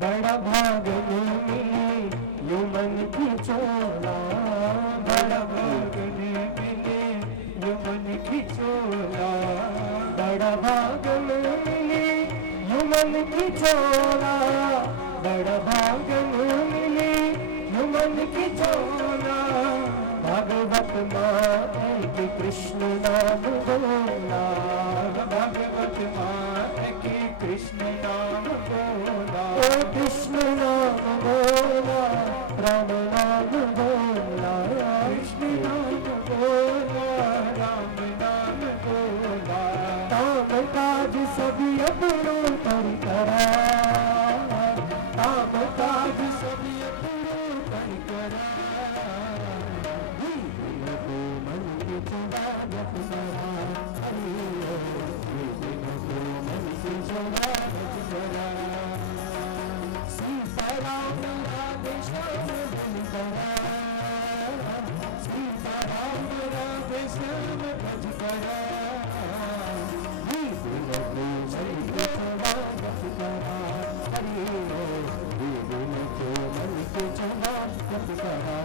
बड़ा भाग मिली यूं मन की चोला, बड़ा भाग मिली यूं मन की चोला, बड़ा भाग मिली यूं मन की चोला, बड़ा भाग मिली यूं मन की चोला। भागवत माता की कृष्ण नाम बोला, भागवत माता की कृष्ण नाम बोला, कृष्ण नाम बोला, राम नाम बोला, कृष्ण नाम बोला, राम नाम बोला। काम काज सभी अपनों पर करा, काम काज सभी अपनों पर करा। मन की चुरावत करा, मन की चुरावत करा। सीताराम राधे श्याम भज करा, सीताराम राधे श्याम भज करा। चुरावत करा, हरि मन की चुरावत करा।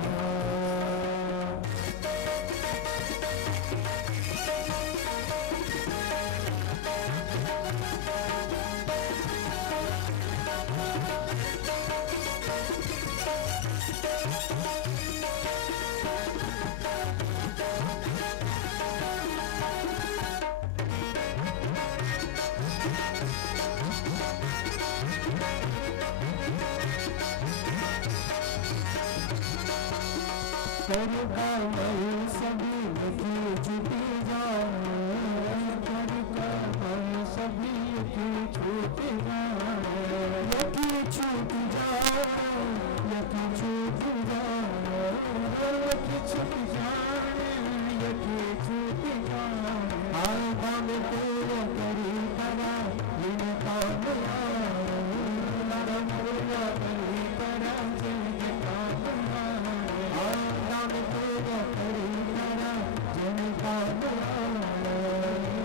करका मन सभी की छूटी जाए, करका मन सभी की छूटी जाए, यकी छूट जाए, यकी छूट जाए, यकी छूट जाए, यकी छूट जाए। आगाम पूर्ण करी करा इन काम आए, आगाम पूर्ण करी करा जिन काम आए। आगाम पूर्ण करी करा जिन काम आए,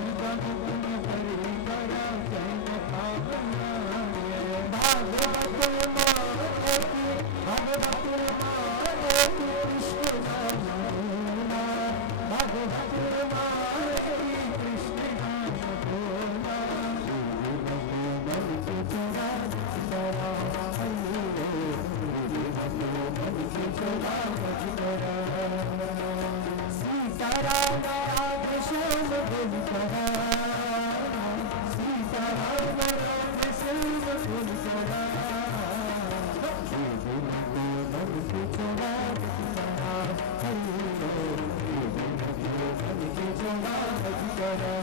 आगाम पूर्ण करी करा जिन काम आए। भागवत माने की, भागवत माने की कृष्ण नाम बोला, भागवत माने की कृष्ण नाम बोला। मन की चुरावत करा, मन की चुरावत करा। सीताराम राधे श्याम भज करा, सीताराम राधे श्याम भज करा। मन की चुरावत करा, मन की चुरावत करा।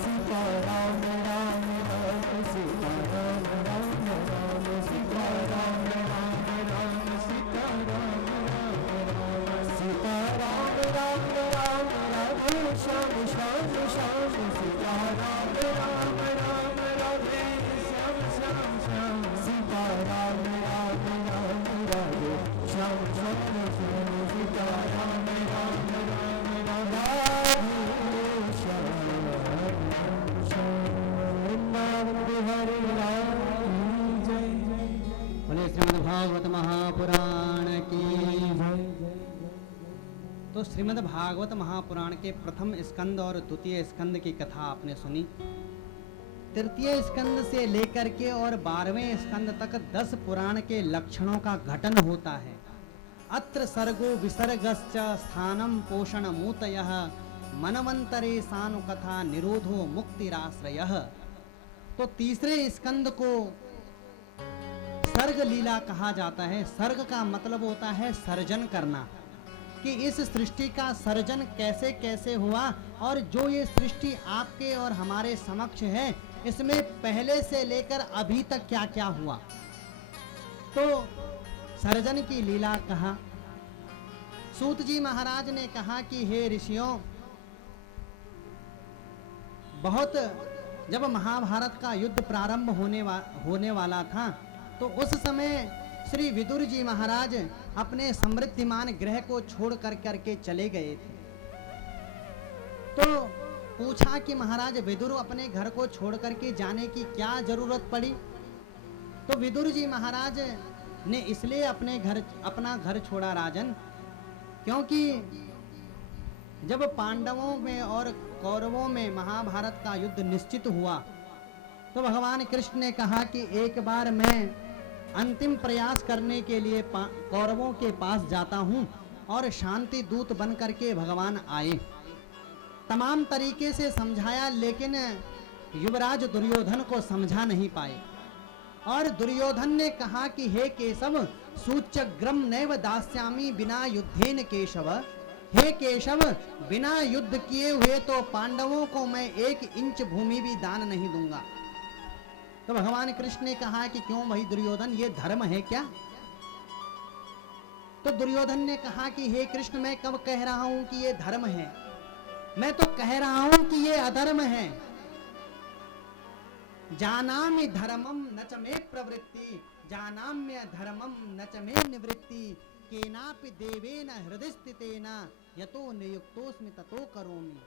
सीताराम राम राम, सीताराम राम राम, सीताराम राम राम, सीताराम राम राम, सीताराम राम राम राधे श्याम श्याम श्याम, सीताराम राम राम राधे श्याम श्याम श्याम, सीताराम राम राम राधे श्याम श्याम श्याम, सीताराम राम राम राधे श्याम श्याम। हरे राम जय जय। बोले श्रीमद् भागवत महापुराण की जय। तो श्रीमद् भागवत महापुराण के प्रथम स्कंद और द्वितीय स्कंद की कथा आपने सुनी। तृतीय स्कंद से लेकर के और 12वें स्कंद तक 10 पुराण के लक्षणों का घटन होता है। अत्र सर्गो विसर्गश्च स्थानम पोषण मूतयः मनवंतरे सानुकथा निरोधो मुक्तिराश्रयः। तो तीसरे स्कंद को सर्ग लीला कहा जाता है। सर्ग का मतलब होता है सर्जन करना, कि इस सृष्टि का सर्जन कैसे कैसे हुआ और जो ये सृष्टि आपके और हमारे समक्ष है इसमें पहले से लेकर अभी तक क्या क्या हुआ, तो सर्जन की लीला कहा। सूत जी महाराज ने कहा कि हे ऋषियों, बहुत जब महाभारत का युद्ध प्रारंभ होने वाला था तो उस समय श्री विदुर जी महाराज अपने समृद्धिमान गृह को छोड़ करके चले गए थे। तो पूछा कि महाराज विदुर अपने घर को छोड़ करके जाने की क्या जरूरत पड़ी। तो विदुर जी महाराज ने इसलिए अपना घर छोड़ा राजन, क्योंकि जब पांडवों में और कौरवों में महाभारत का युद्ध निश्चित हुआ तो भगवान कृष्ण ने कहा कि एक बार मैं अंतिम प्रयास करने के लिए कौरवों के पास जाता हूं, और शांति दूत बन करके भगवान आए। तमाम तरीके से समझाया लेकिन युवराज दुर्योधन को समझा नहीं पाए, और दुर्योधन ने कहा कि हे केशव, सूच्यग्रम नैव दास्यामि बिना युद्धेन केशव। हे केशव, बिना युद्ध किए हुए तो पांडवों को मैं 1 इंच भूमि भी दान नहीं दूंगा। तो भगवान कृष्ण ने कहा कि क्यों भाई दुर्योधन, ये धर्म है क्या? तो दुर्योधन ने कहा कि हे कृष्ण, मैं कब कह रहा हूं कि ये धर्म है? मैं तो कह रहा हूं कि ये अधर्म है। जानामि धर्मम न च मे प्रवृत्ति, जानाम्य धर्मम न च मे निवृत्ति, केनापि देवेन हृदय स्थितेन यतो नियुक्तोस्मि ततो करोमि।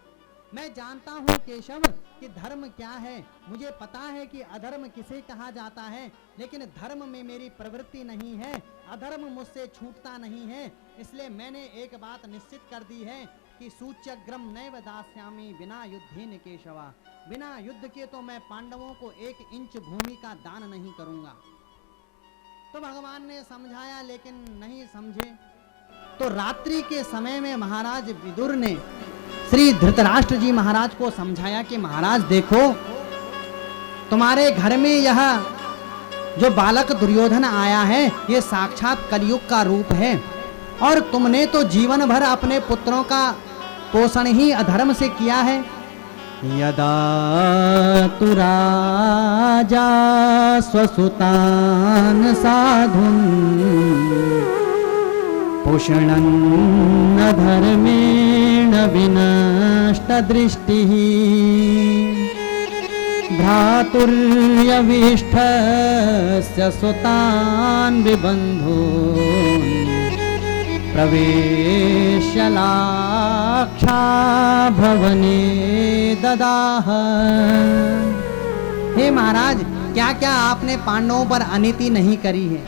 मैं जानता हूँ केशव कि धर्म क्या है, मुझे पता है कि अधर्म किसे कहा जाता है, लेकिन धर्म में मेरी प्रवृत्ति नहीं है, अधर्म मुझसे छूटता नहीं है। इसलिए मैंने एक बात निश्चित कर दी है कि सूच्यग्रम नैव दास्यामि बिना युद्धेन केशवा, बिना युद्ध के तो मैं पांडवों को 1 इंच भूमि का दान नहीं करूंगा। तो भगवान ने समझाया लेकिन नहीं समझे। तो रात्रि के समय में महाराज विदुर ने श्री धृतराष्ट्र जी महाराज को समझाया कि महाराज देखो, तुम्हारे घर में यह जो बालक दुर्योधन आया है ये साक्षात कलयुग का रूप है, और तुमने तो जीवन भर अपने पुत्रों का पोषण ही अधर्म से किया है। यदा तु राजा स्वसुतान साधुन पोषणन्न धर्मेण विनष्ट दृष्टिः भ्रातुर्यविष्ठस्य सुतान् विबन्धून् प्रवेश्य लाक्षा भवने ददाह। हे महाराज, क्या क्या आपने पांडवों पर अनीति नहीं करी है?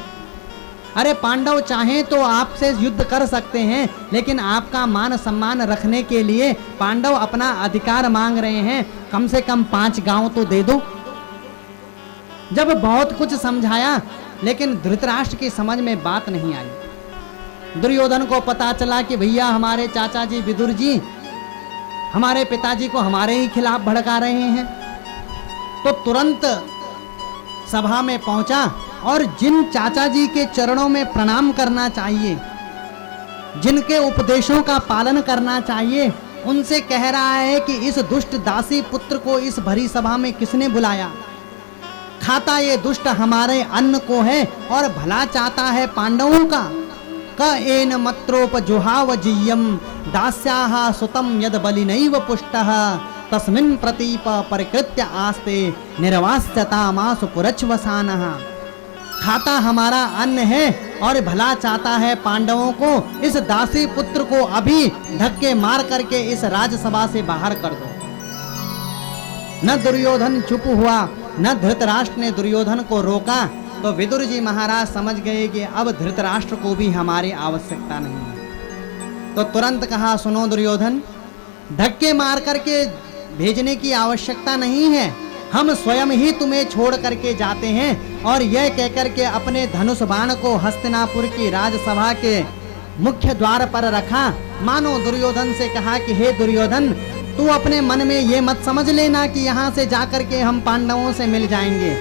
अरे पांडव चाहें तो आपसे युद्ध कर सकते हैं, लेकिन आपका मान सम्मान रखने के लिए पांडव अपना अधिकार मांग रहे हैं, कम से कम 5 गांव तो दे दो। जब बहुत कुछ समझाया लेकिन धृतराष्ट्र की समझ में बात नहीं आई। दुर्योधन को पता चला कि भैया हमारे चाचा जी विदुर जी हमारे पिताजी को हमारे ही खिलाफ भड़का रहे हैं, तो तुरंत सभा में पहुंचा और जिन चाचा जी के चरणों में प्रणाम करना चाहिए, जिनके उपदेशों का पालन करना चाहिए, उनसे कह रहा है कि इस दुष्ट दासी पुत्र को इस भरी सभा में किसने बुलाया? खाता ये दुष्ट हमारे अन्न को है और भला चाहता है पांडवों का। क एन मत्रोपजुहावजीयम दास्याः सुतम यद बलिनैव पुष्टः तस्मिन् प्रतीप परिकृत्य आस्ते निर्वास्यतामासु पुरच्छवसानः। खाता हमारा अन्न है और भला चाहता है पांडवों को, इस दासी पुत्र को अभी धक्के मार करके इस राजसभा से बाहर कर दो। न दुर्योधन चुप हुआ, न धृतराष्ट्र ने दुर्योधन को रोका। तो विदुर जी महाराज समझ गए कि अब धृतराष्ट्र को भी हमारी आवश्यकता नहीं है। तो तुरंत कहा, सुनो दुर्योधन, धक्के मार करके भेजने की आवश्यकता नहीं है, हम स्वयं ही तुम्हें छोड़ करके जाते हैं। और यह कहकर के अपने धनुष बाण को हस्तिनापुर की राजसभा के मुख्य द्वार पर रखा। मानो दुर्योधन से कहा कि हे दुर्योधन, तू अपने मन में ये मत समझ लेना कि यहाँ से जाकर के हम पांडवों से मिल जाएंगे।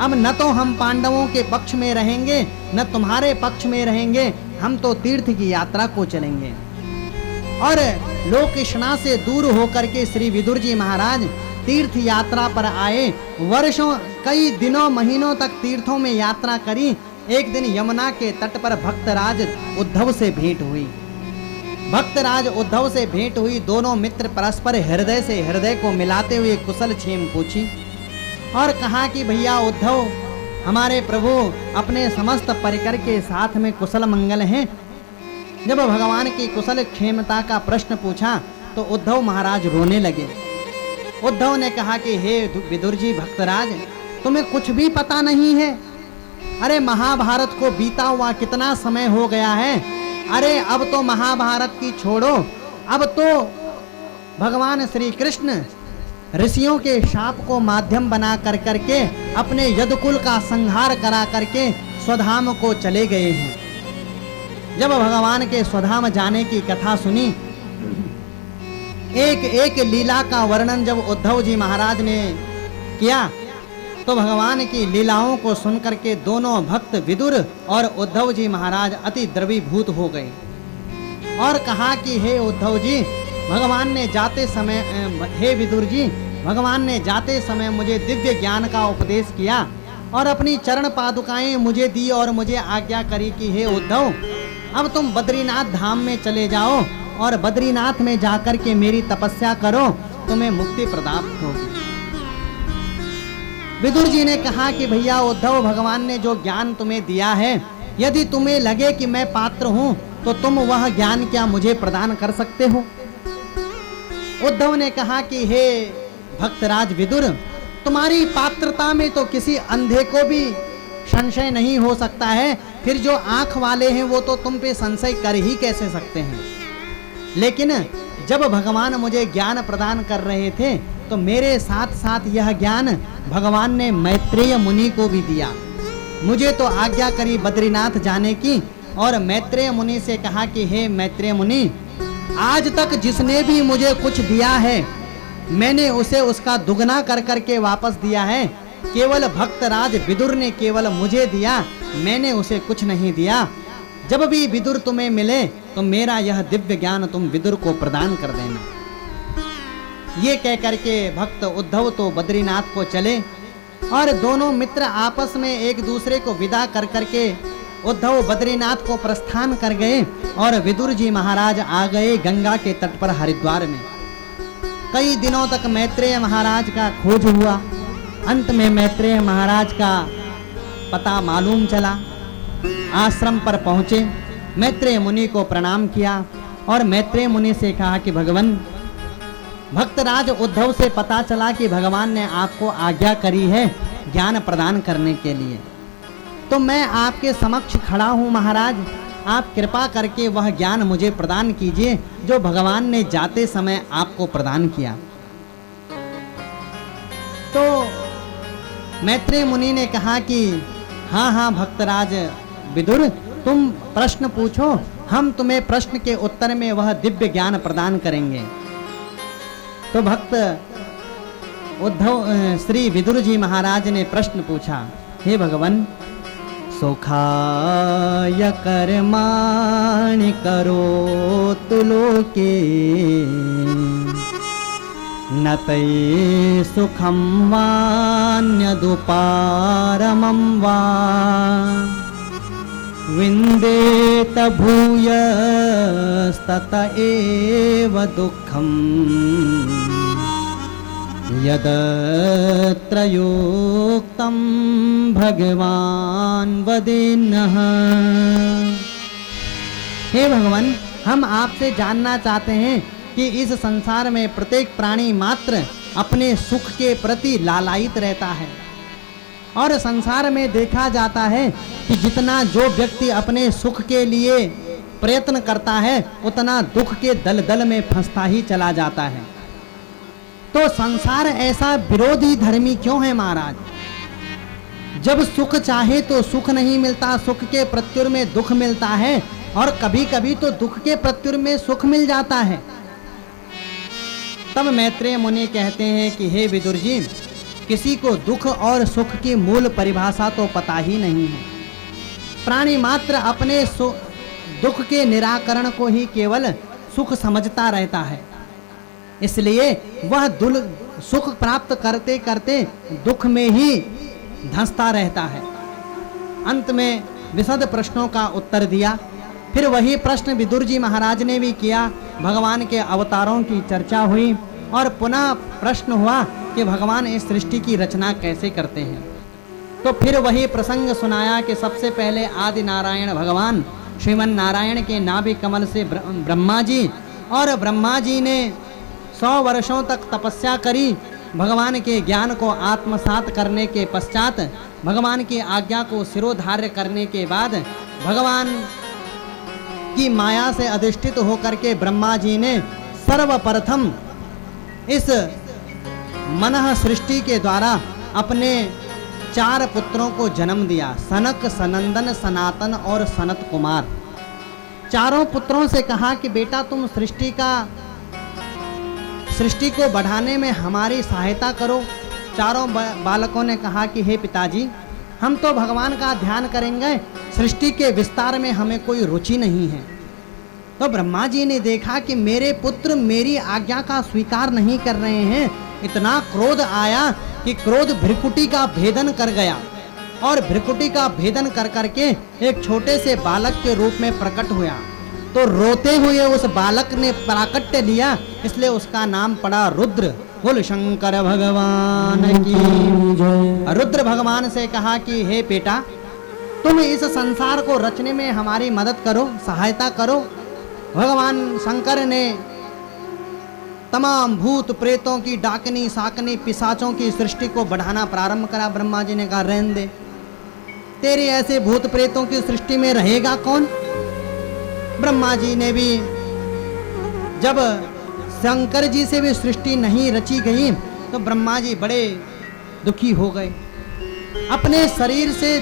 अब न तो हम पांडवों के पक्ष में रहेंगे न तुम्हारे पक्ष में रहेंगे, हम तो तीर्थ की यात्रा को चलेंगे। और लोकेशना से दूर होकर के श्री विदुर जी महाराज तीर्थ यात्रा पर आए। वर्षों कई दिनों महीनों तक तीर्थों में यात्रा करी। एक दिन यमुना के तट पर भक्तराज उद्धव से भेंट हुई। भक्तराज उद्धव से भेंट हुई। दोनों मित्र परस्पर हृदय से हृदय को मिलाते हुए कुशल क्षेम पूछी और कहा कि भैया उद्धव, हमारे प्रभु अपने समस्त परिकर के साथ में कुशल मंगल हैं। जब भगवान की कुशल क्षेमता का प्रश्न पूछा तो उद्धव महाराज रोने लगे। उद्धव ने कहा कि हे विदुर जी भक्तराज, तुम्हें कुछ भी पता नहीं है। अरे महाभारत को बीता हुआ कितना समय हो गया है। अरे अब तो महाभारत की छोड़ो, अब तो भगवान श्री कृष्ण ऋषियों के शाप को माध्यम बना कर करके अपने यदुकुल का संहार करा करके स्वधाम को चले गए हैं। जब भगवान के स्वधाम जाने की कथा सुनी, एक एक लीला का वर्णन जब उद्धव जी महाराज ने किया तो भगवान की लीलाओं को सुनकर के दोनों भक्त विदुर और उद्धव जी महाराज अति द्रवीभूत हो गए और कहा कि हे उद्धव जी, भगवान ने जाते समय, हे विदुर जी, भगवान ने जाते समय मुझे दिव्य ज्ञान का उपदेश किया और अपनी चरण पादुकाएं मुझे दी और मुझे आज्ञा करी कि हे उद्धव, अब तुम बद्रीनाथ धाम में चले जाओ और बद्रीनाथ में जाकर के मेरी तपस्या करो, तुम्हें मुक्ति प्राप्त होगी। विदुर जी ने कहा कि भैया उद्धव, भगवान ने जो ज्ञान तुम्हें दिया है, यदि तुम्हें लगे कि मैं पात्र हूं तो तुम वह ज्ञान क्या मुझे प्रदान कर सकते हो। उद्धव ने कहा कि हे भक्तराज विदुर, तुम्हारी पात्रता में तो किसी अंधे को भी संशय नहीं हो सकता है, फिर जो आंख वाले हैं वो तो तुम पे संशय कर ही कैसे सकते हैं। लेकिन जब भगवान मुझे ज्ञान प्रदान कर रहे थे तो मेरे साथ साथ यह ज्ञान भगवान ने मैत्रेय मुनि को भी दिया। मुझे तो आज्ञा करी बद्रीनाथ जाने की और मैत्रेय मुनि से कहा कि हे मैत्रेय मुनि, आज तक जिसने भी मुझे कुछ दिया है मैंने उसे उसका दुगना कर करके वापस दिया है। केवल भक्तराज विदुर ने केवल मुझे दिया, मैंने उसे कुछ नहीं दिया। जब भी विदुर तुम्हें मिले तो मेरा यह दिव्य ज्ञान तुम विदुर को प्रदान कर देना। ये कह करके भक्त उद्धव तो बद्रीनाथ को चले और दोनों मित्र आपस में एक दूसरे को विदा कर करके उद्धव बद्रीनाथ को प्रस्थान कर गए और विदुर जी महाराज आ गए गंगा के तट पर हरिद्वार में। कई दिनों तक मैत्रेय महाराज का खोज हुआ। अंत में मैत्रेय महाराज का पता मालूम चला। आश्रम पर पहुंचे, मैत्रेय मुनि को प्रणाम किया और मैत्रेय मुनि से कहा कि भगवान, भक्तराज उद्धव से पता चला कि भगवान ने आपको आज्ञा करी है ज्ञान प्रदान करने के लिए, तो मैं आपके समक्ष खड़ा हूं महाराज, आप कृपा करके वह ज्ञान मुझे प्रदान कीजिए जो भगवान ने जाते समय आपको प्रदान किया। तो मैत्रेय मुनि ने कहा कि हाँ हाँ भक्तराज विदुर, तुम प्रश्न पूछो, हम तुम्हें प्रश्न के उत्तर में वह दिव्य ज्ञान प्रदान करेंगे। तो भक्त उद्धव श्री विदुर जी महाराज ने प्रश्न पूछा, हे भगवान, सुखाय कर्माणि करोतु लोके न तये सुखं वान्यदुपारमं वा विन्देत भूयस्तत एव दुःखम् यदत्र योक्तं भगवान वदेन्नः। हे भगवान, हम आपसे जानना चाहते हैं कि इस संसार में प्रत्येक प्राणी मात्र अपने सुख के प्रति लालायित रहता है और संसार में देखा जाता है कि जितना जो व्यक्ति अपने सुख के लिए प्रयत्न करता है उतना दुख के दलदल में फंसता ही चला जाता है। तो संसार ऐसा विरोधी धर्मी क्यों है महाराज? जब सुख चाहे तो सुख नहीं मिलता, सुख के प्रत्युर में दुख मिलता है, और कभी कभी तो दुख के प्रत्युर में सुख मिल जाता है। तब मैत्रेय मुनि कहते हैं कि हे विदुर जी, किसी को दुख और सुख की मूल परिभाषा तो पता ही नहीं है। प्राणी मात्र अपने दुख के निराकरण को ही केवल सुख समझता रहता है, इसलिए वह सुख प्राप्त करते करते दुख में ही धंसता रहता है। अंत में विशद प्रश्नों का उत्तर दिया। फिर वही प्रश्न विदुर जी महाराज ने भी किया। भगवान के अवतारों की चर्चा हुई और पुनः प्रश्न हुआ कि भगवान इस सृष्टि की रचना कैसे करते हैं। तो फिर वही प्रसंग सुनाया कि सबसे पहले आदि नारायण भगवान श्रीमन नारायण के नाभि कमल से ब्रह्मा जी, और ब्रह्मा जी ने 100 वर्षों तक तपस्या करी। भगवान के ज्ञान को आत्मसात करने के पश्चात, भगवान की आज्ञा को शिरोधार्य करने के बाद, भगवान की माया से अधिष्ठित होकर के ब्रह्मा जी ने सर्वप्रथम इस मनः सृष्टि के द्वारा अपने 4 पुत्रों को जन्म दिया, सनक, सनंदन, सनातन और सनत कुमार। चारों पुत्रों से कहा कि बेटा तुम सृष्टि को बढ़ाने में हमारी सहायता करो। चारों बालकों ने कहा कि हे पिताजी, हम तो भगवान का ध्यान करेंगे, सृष्टि के विस्तार में हमें कोई रुचि नहीं है। तो ब्रह्मा जी ने देखा कि मेरे पुत्र मेरी आज्ञा का स्वीकार नहीं कर रहे हैं। इतना क्रोध आया कि क्रोध भृकुटी का भेदन कर गया, और भृकुटी का भेदन कर करके एक छोटे से बालक के रूप में प्रकट हुआ। तो रोते हुए उस बालक ने प्राकट्य लिया, इसलिए उसका नाम पड़ा रुद्र। बोल शंकर भगवान की जय। रुद्र भगवान से कहा कि हे बेटा, तुम इस संसार को रचने में हमारी मदद करो, सहायता करो। भगवान शंकर ने तमाम भूत प्रेतों की, डाकनी साकनी पिशाचों की सृष्टि को बढ़ाना प्रारंभ करा। ब्रह्मा जी ने कहा रहने दे, तेरे ऐसे भूत प्रेतों की सृष्टि में रहेगा कौन? ब्रह्मा जी ने भी, जब शंकर जी से भी सृष्टि नहीं रची गई तो ब्रह्मा जी बड़े दुखी हो गए। अपने शरीर से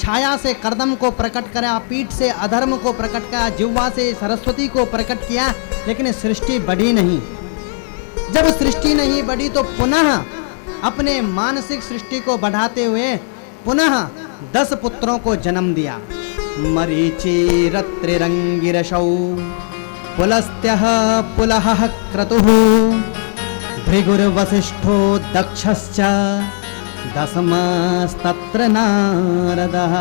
छाया से कर्दम को प्रकट करा, पीठ से अधर्म को प्रकट करा, जिह्वा से सरस्वती को प्रकट किया, लेकिन सृष्टि बढ़ी नहीं। जब सृष्टि नहीं बढ़ी तो पुनः अपने मानसिक सृष्टि को बढ़ाते हुए पुनः 10 पुत्रों को जन्म दिया। मरीचि रत्रिरंगिरशौ पुलस्त्यः पुलह क्रतुः भृगुर्वसिष्ठो दक्षश्च दशमस्तत्र नारदः।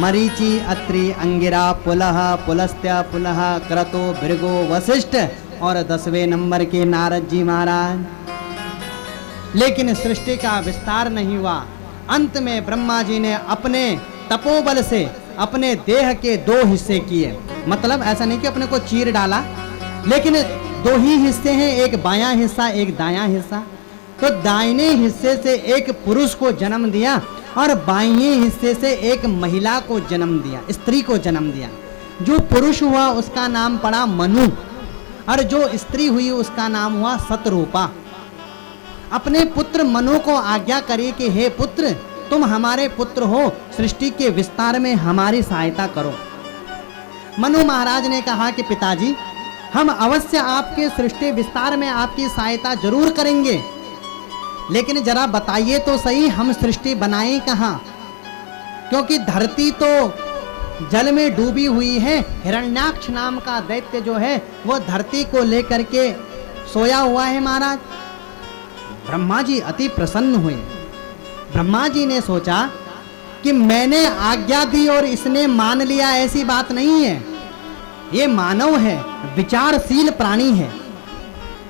मरीचि, अत्रि, अंगिरा, पुलह, पुलस्त्य, पुलह, क्रतु, भृगु, वशिष्ठ और 10वें नंबर के नारद जी महाराज। लेकिन सृष्टि का विस्तार नहीं हुआ। अंत में ब्रह्मा जी ने अपने तपोबल से अपने देह के 2 हिस्से किए। मतलब ऐसा नहीं कि अपने को चीर डाला, लेकिन 2 ही हिस्से हैं, एक बायां हिस्सा एक दायां हिस्सा। तो दाहिने हिस्से से एक पुरुष को जन्म दिया और बाएं हिस्से से एक महिला को जन्म दिया, स्त्री को जन्म दिया। जो पुरुष हुआ उसका नाम पड़ा मनु, और जो स्त्री हुई उसका नाम हुआ सतरूपा। अपने पुत्र मनु को आज्ञा करी कि हे पुत्र, तुम हमारे पुत्र हो, सृष्टि के विस्तार में हमारी सहायता करो। मनु महाराज ने कहा कि पिताजी, हम अवश्य आपके सृष्टि विस्तार में आपकी सहायता जरूर करेंगे, लेकिन जरा बताइए तो सही, हम सृष्टि बनाएं कहाँ? क्योंकि धरती तो जल में डूबी हुई है। हिरण्याक्ष नाम का दैत्य जो है वो धरती को लेकर के सोया हुआ है महाराज। ब्रह्मा जी अति प्रसन्न हुए। ब्रह्मा जी ने सोचा कि मैंने आज्ञा दी और इसने मान लिया, ऐसी बात नहीं है। ये मानव है, विचारशील प्राणी है।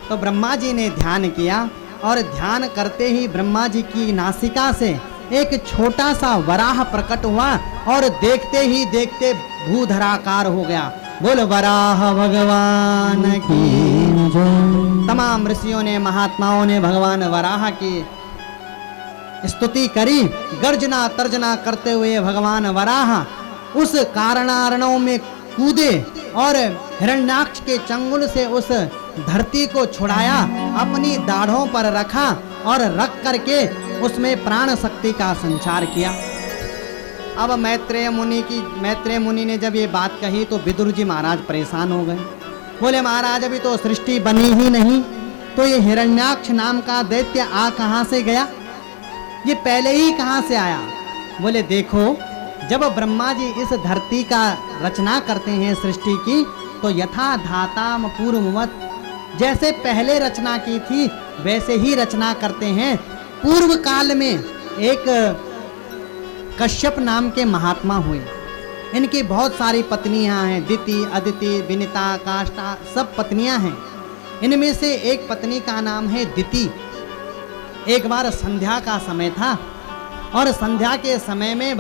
तो ब्रह्मा जी ने ध्यान किया, और ध्यान करते ही ब्रह्मा जी की नासिका से एक छोटा सा वराह प्रकट हुआ, और देखते ही देखते भूधराकार हो गया। बोल वराह भगवान की जय। तमाम ऋषियों ने, महात्माओं ने भगवान वराह की स्तुति करी। गर्जना तर्जना करते हुए भगवान वराह उस कारणारणों में कूदे और हिरण्याक्ष के चंगुल से उस धरती को छुड़ाया, अपनी दाढ़ों पर रखा और रख करके उसमें प्राण शक्ति का संचार किया। अब मैत्रेय मुनि ने जब ये बात कही तो विदुर जी महाराज परेशान हो गए। बोले महाराज अभी तो सृष्टि बनी ही नहीं, तो ये हिरण्याक्ष नाम का दैत्य आ कहां से गया, ये पहले ही कहां से आया। बोले देखो, जब ब्रह्मा जी इस धरती का रचना करते हैं सृष्टि की, तो यथा धाताम पूर्ववत, जैसे पहले रचना की थी वैसे ही रचना करते हैं। पूर्व काल में एक कश्यप नाम के महात्मा हुए, इनकी बहुत सारी पत्नियां हैं, दिति, अदिति, विनिता, काष्ठा, सब पत्नियां हैं। इनमें से एक पत्नी का नाम है दिति। एक बार संध्या का समय था और संध्या के समय में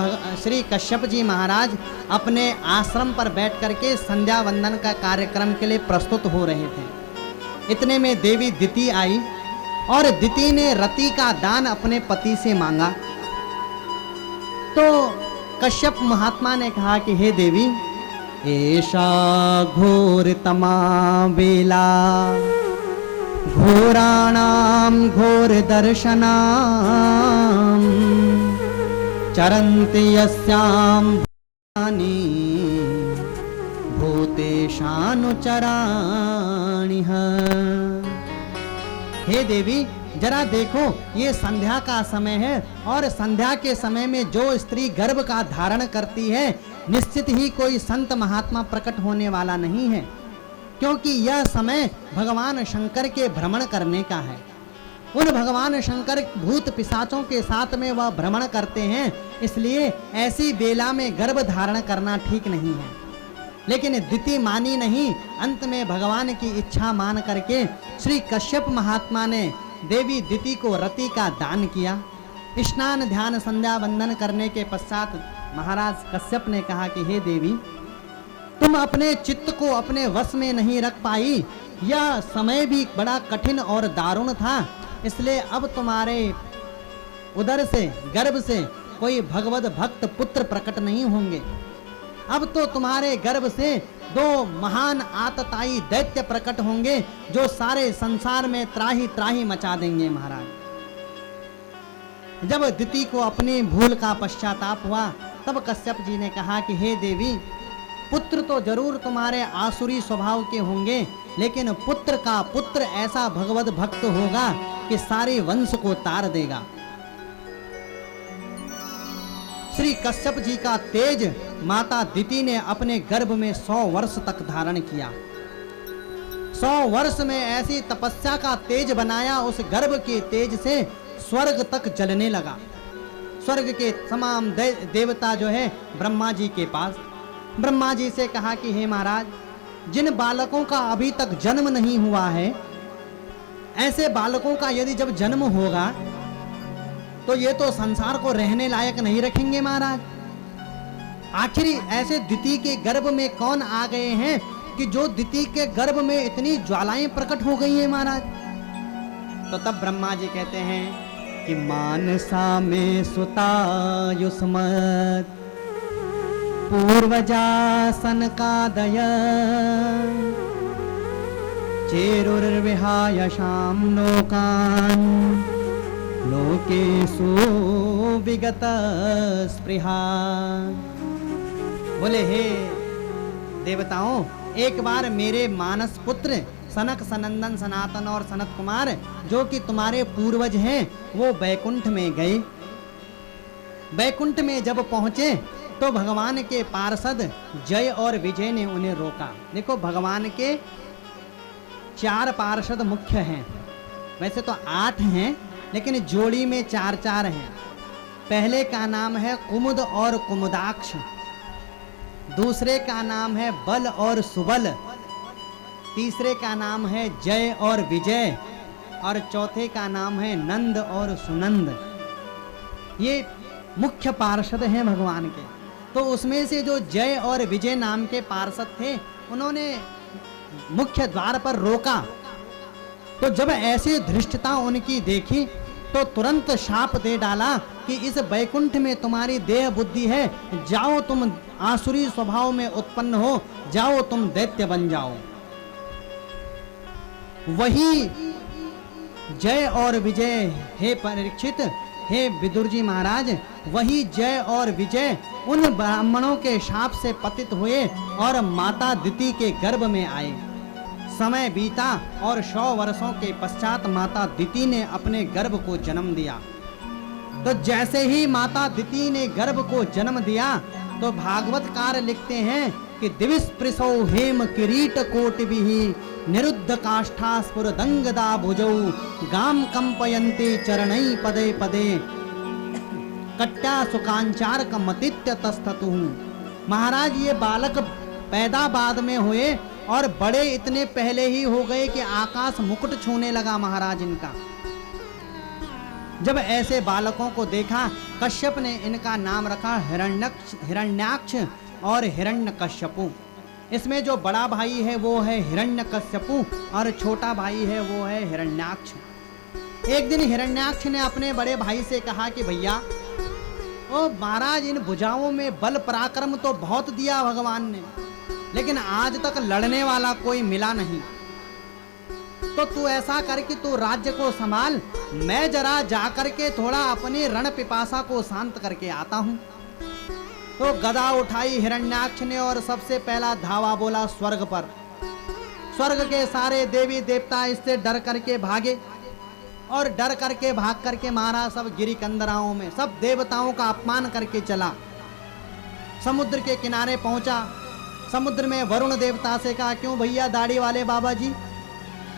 श्री कश्यप जी महाराज अपने आश्रम पर बैठ करके संध्या वंदन का कार्यक्रम के लिए प्रस्तुत हो रहे थे। इतने में देवी दिति आई और दिति ने रति का दान अपने पति से मांगा। तो कश्यप महात्मा ने कहा कि हे देवी, एषा घोरतमा वेला घोराणां घोर दर्शनां चरन्ति यस्यां भूतानि भूतेशानुचराणि। हे देवी, जरा देखो, ये संध्या का समय है और संध्या के समय में जो स्त्री गर्भ का धारण करती है, निश्चित ही कोई संत महात्मा प्रकट होने वाला नहीं है, क्योंकि यह समय भगवान शंकर के भ्रमण करने का है। उन भगवान शंकर भूत पिशाचों के साथ में वह भ्रमण करते हैं, इसलिए ऐसी बेला में गर्भ धारण करना ठीक नहीं है। लेकिन दिति मानी नहीं। अंत में भगवान की इच्छा मान करके श्री कश्यप महात्मा ने देवी दिति को रति का दान किया। स्नान ध्यान संध्या वंदन करने के पश्चात महाराज कश्यप ने कहा कि हे देवी, तुम अपने चित्त को अपने वश में नहीं रख पाई। यह समय भी बड़ा कठिन और दारुण था, इसलिए अब तुम्हारे उदर से, गर्भ से कोई भगवत भक्त पुत्र प्रकट नहीं होंगे। अब तो तुम्हारे गर्भ से दो महान आतताई दैत्य प्रकट होंगे, जो सारे संसार में त्राही त्राही मचा देंगे। महाराज, जब दिति को अपनी भूल का पश्चाताप हुआ, तब कश्यप जी ने कहा कि हे देवी, पुत्र तो जरूर तुम्हारे आसुरी स्वभाव के होंगे, लेकिन पुत्र का पुत्र ऐसा भगवत भक्त होगा कि सारे वंश को तार देगा। श्री कश्यप जी का तेज माता दिति ने अपने गर्भ में 100 वर्ष तक धारण किया। 100 वर्ष में ऐसी तपस्या का तेज बनाया, उस गर्भ के तेज से स्वर्ग तक जलने लगा। स्वर्ग के तमाम देवता जो है ब्रह्मा जी के पास, ब्रह्मा जी से कहा कि हे महाराज, जिन बालकों का अभी तक जन्म नहीं हुआ है, ऐसे बालकों का यदि जब जन्म होगा तो ये तो संसार को रहने लायक नहीं रखेंगे। महाराज, आखिर ऐसे दिति के गर्भ में कौन आ गए हैं कि जो दिति के गर्भ में इतनी ज्वालाएं प्रकट हो गई हैं। महाराज, तो तब ब्रह्मा जी कहते हैं कि मानसा में सुता युष्मत् पूर्वजा सनकादय चेरुर्विहाय शाम लोकान् लोकेषु विगत स्पृहा। बोले हे देवताओं, एक बार मेरे मानस पुत्र सनक, सनंदन, सनातन और सनत कुमार, जो कि तुम्हारे पूर्वज हैं, वो बैकुंठ में गए। बैकुंठ में जब पहुंचे तो भगवान के पार्षद जय और विजय ने उन्हें रोका। देखो, भगवान के 4 पार्षद मुख्य हैं, वैसे तो 8 हैं, लेकिन जोड़ी में 4-4 हैं। पहले का नाम है कुमुद और कुमुदाक्ष, दूसरे का नाम है बल और सुबल, तीसरे का नाम है जय और विजय, और चौथे का नाम है नंद और सुनंद। ये मुख्य पार्षद हैं भगवान के। तो उसमें से जो जय और विजय नाम के पार्षद थे, उन्होंने मुख्य द्वार पर रोका। तो जब ऐसी धृष्टता उनकी देखी तो तुरंत शाप दे डाला कि इस बैकुंठ में तुम्हारी देह बुद्धि है, जाओ तुम आसुरी स्वभाव में उत्पन्न हो, जाओ तुम दैत्य बन जाओ। वही जय और विजय। हे परीक्षित, हे विदुर जी महाराज, वही जय और विजय उन ब्राह्मणों के शाप से पतित हुए और माता दिति के गर्भ में आए। समय बीता और 100 वर्षों के पश्चात माता दिति ने अपने गर्भ को जन्म दिया। तो जैसे ही माता दिति ने गर्भ को जन्म दिया तो भागवतकार लिखते हैं कि दिविस्पृशौ हेम किरीट कोटिभिः निरुद्ध काष्ठा स्फुरदंगदा भुजौ गाम कंपयन्ति चरणै पदे पदे कट्या सुकांचार कमतित्य तस्थतु। महाराज ये बालक पैदा बाद में हुए और बड़े इतने पहले ही हो गए कि आकाश मुकुट छूने लगा महाराज इनका। जब ऐसे बालकों को देखा कश्यप ने इनका नाम रखा हिरण्याक्ष और हिरण्यकश्यपु। इसमें जो बड़ा भाई है वो है हिरण्यकश्यपु और छोटा भाई है वो है हिरण्याक्ष। एक दिन हिरण्याक्ष ने अपने बड़े भाई से कहा कि भैया ओ महाराज, इन भुजाओं में बल पराक्रम तो बहुत दिया भगवान ने, लेकिन आज तक लड़ने वाला कोई मिला नहीं। तो तू ऐसा कर कि तू राज्य को संभाल, मैं जरा जाकर के थोड़ा अपनी रण पिपासा को शांत करके आता हूं। तो गदा उठाई हिरण्याक्ष ने और सबसे पहला धावा बोला स्वर्ग पर। स्वर्ग के सारे देवी देवता इससे डर करके भागे और डर करके भाग करके महाराज सब गिरी कंदराओं में सब देवताओं का अपमान करके चला। समुद्र के किनारे पहुंचा। समुद्र में वरुण देवता से कहा, क्यों भैया दाढ़ी वाले बाबा जी,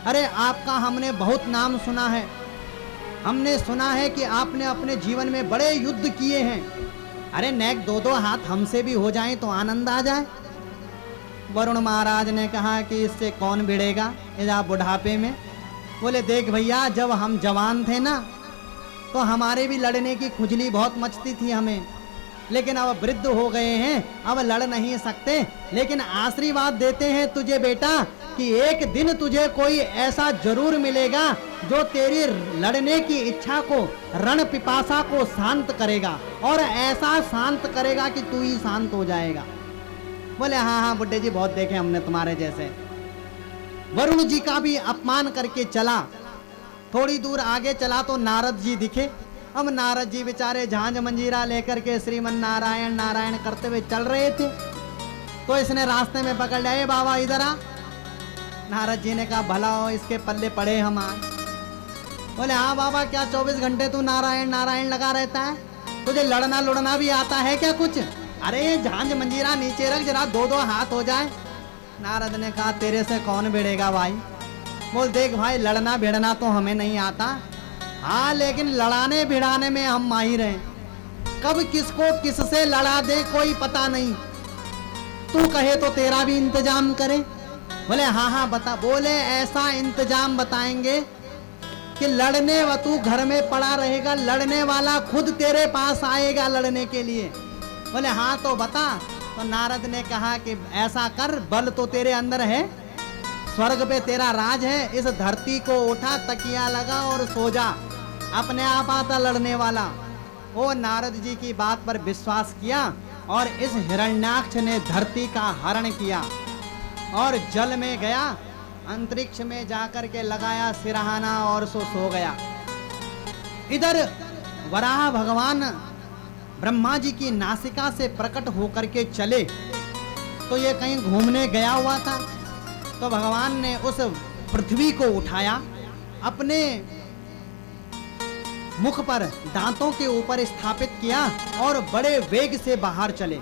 अरे आपका हमने बहुत नाम सुना है। हमने सुना है कि आपने अपने जीवन में बड़े युद्ध किए हैं। अरे नेक 2-2 हाथ हमसे भी हो जाएं तो आनंद आ जाए। वरुण महाराज ने कहा कि इससे कौन भिड़ेगा इधर बुढ़ापे में। बोले देख भैया, जब हम जवान थे ना तो हमारे भी लड़ने की खुजली बहुत मचती थी हमें, लेकिन अब वृद्ध हो गए हैं, अब लड़ नहीं सकते। लेकिन आशीर्वाद देते हैं तुझे बेटा कि एक दिन तुझे कोई ऐसा जरूर मिलेगा जो तेरी लड़ने की इच्छा को, रण पिपासा को शांत करेगा और ऐसा शांत करेगा कि तू ही शांत हो जाएगा। बोले हाँ हाँ बुड्ढे जी, बहुत देखे हमने तुम्हारे जैसे। वरुण जी का भी अपमान करके चला। थोड़ी दूर आगे चला तो नारद जी दिखे। अब नारद जी बेचारे झांझ मंजीरा लेकर के श्रीमन नारायण नारायण करते हुए चल रहे थे। तो इसने रास्ते में पकड़ लिया, ए बाबा इधर आ। नारद जी ने कहा भला हो इसके पल्ले पड़े हम आज। बोले हाँ बाबा, क्या 24 घंटे तू नारायण नारायण लगा रहता है? तुझे लड़ना लुड़ना भी आता है क्या कुछ? अरे ये झांझ मंजीरा नीचे रख, जरा 2-2 हाथ हो जाए। नारद ने कहा तेरे से कौन भिड़ेगा भाई। बोल देख भाई, लड़ना भिड़ना तो हमें नहीं आता, हाँ लेकिन लड़ाने भिड़ाने में हम माहिर हैं। कब किसको किससे लड़ा दे कोई पता नहीं। तू कहे तो तेरा भी इंतजाम करे। बोले हाँ हाँ बता। बोले ऐसा इंतजाम बताएंगे कि लड़ने व तू घर में पड़ा रहेगा, लड़ने वाला खुद तेरे पास आएगा लड़ने के लिए। बोले हाँ तो बता। तो नारद ने कहा कि ऐसा कर, बल तो तेरे अंदर है, स्वर्ग पे तेरा राज है, इस धरती को उठा, तकिया लगा और सो जा, अपने आप आता लड़ने वाला। वो नारद जी की बात पर विश्वास किया और इस हिरण्याक्ष ने धरती का हरण किया और जल में गया, अंतरिक्ष में जाकर के लगाया सिरहाना और सो गया। इधर वराह भगवान ब्रह्मा जी की नासिका से प्रकट होकर के चले तो ये कहीं घूमने गया हुआ था। तो भगवान ने उस पृथ्वी को उठाया, अपने मुख पर दांतों के ऊपर स्थापित किया और बड़े वेग से बाहर चले।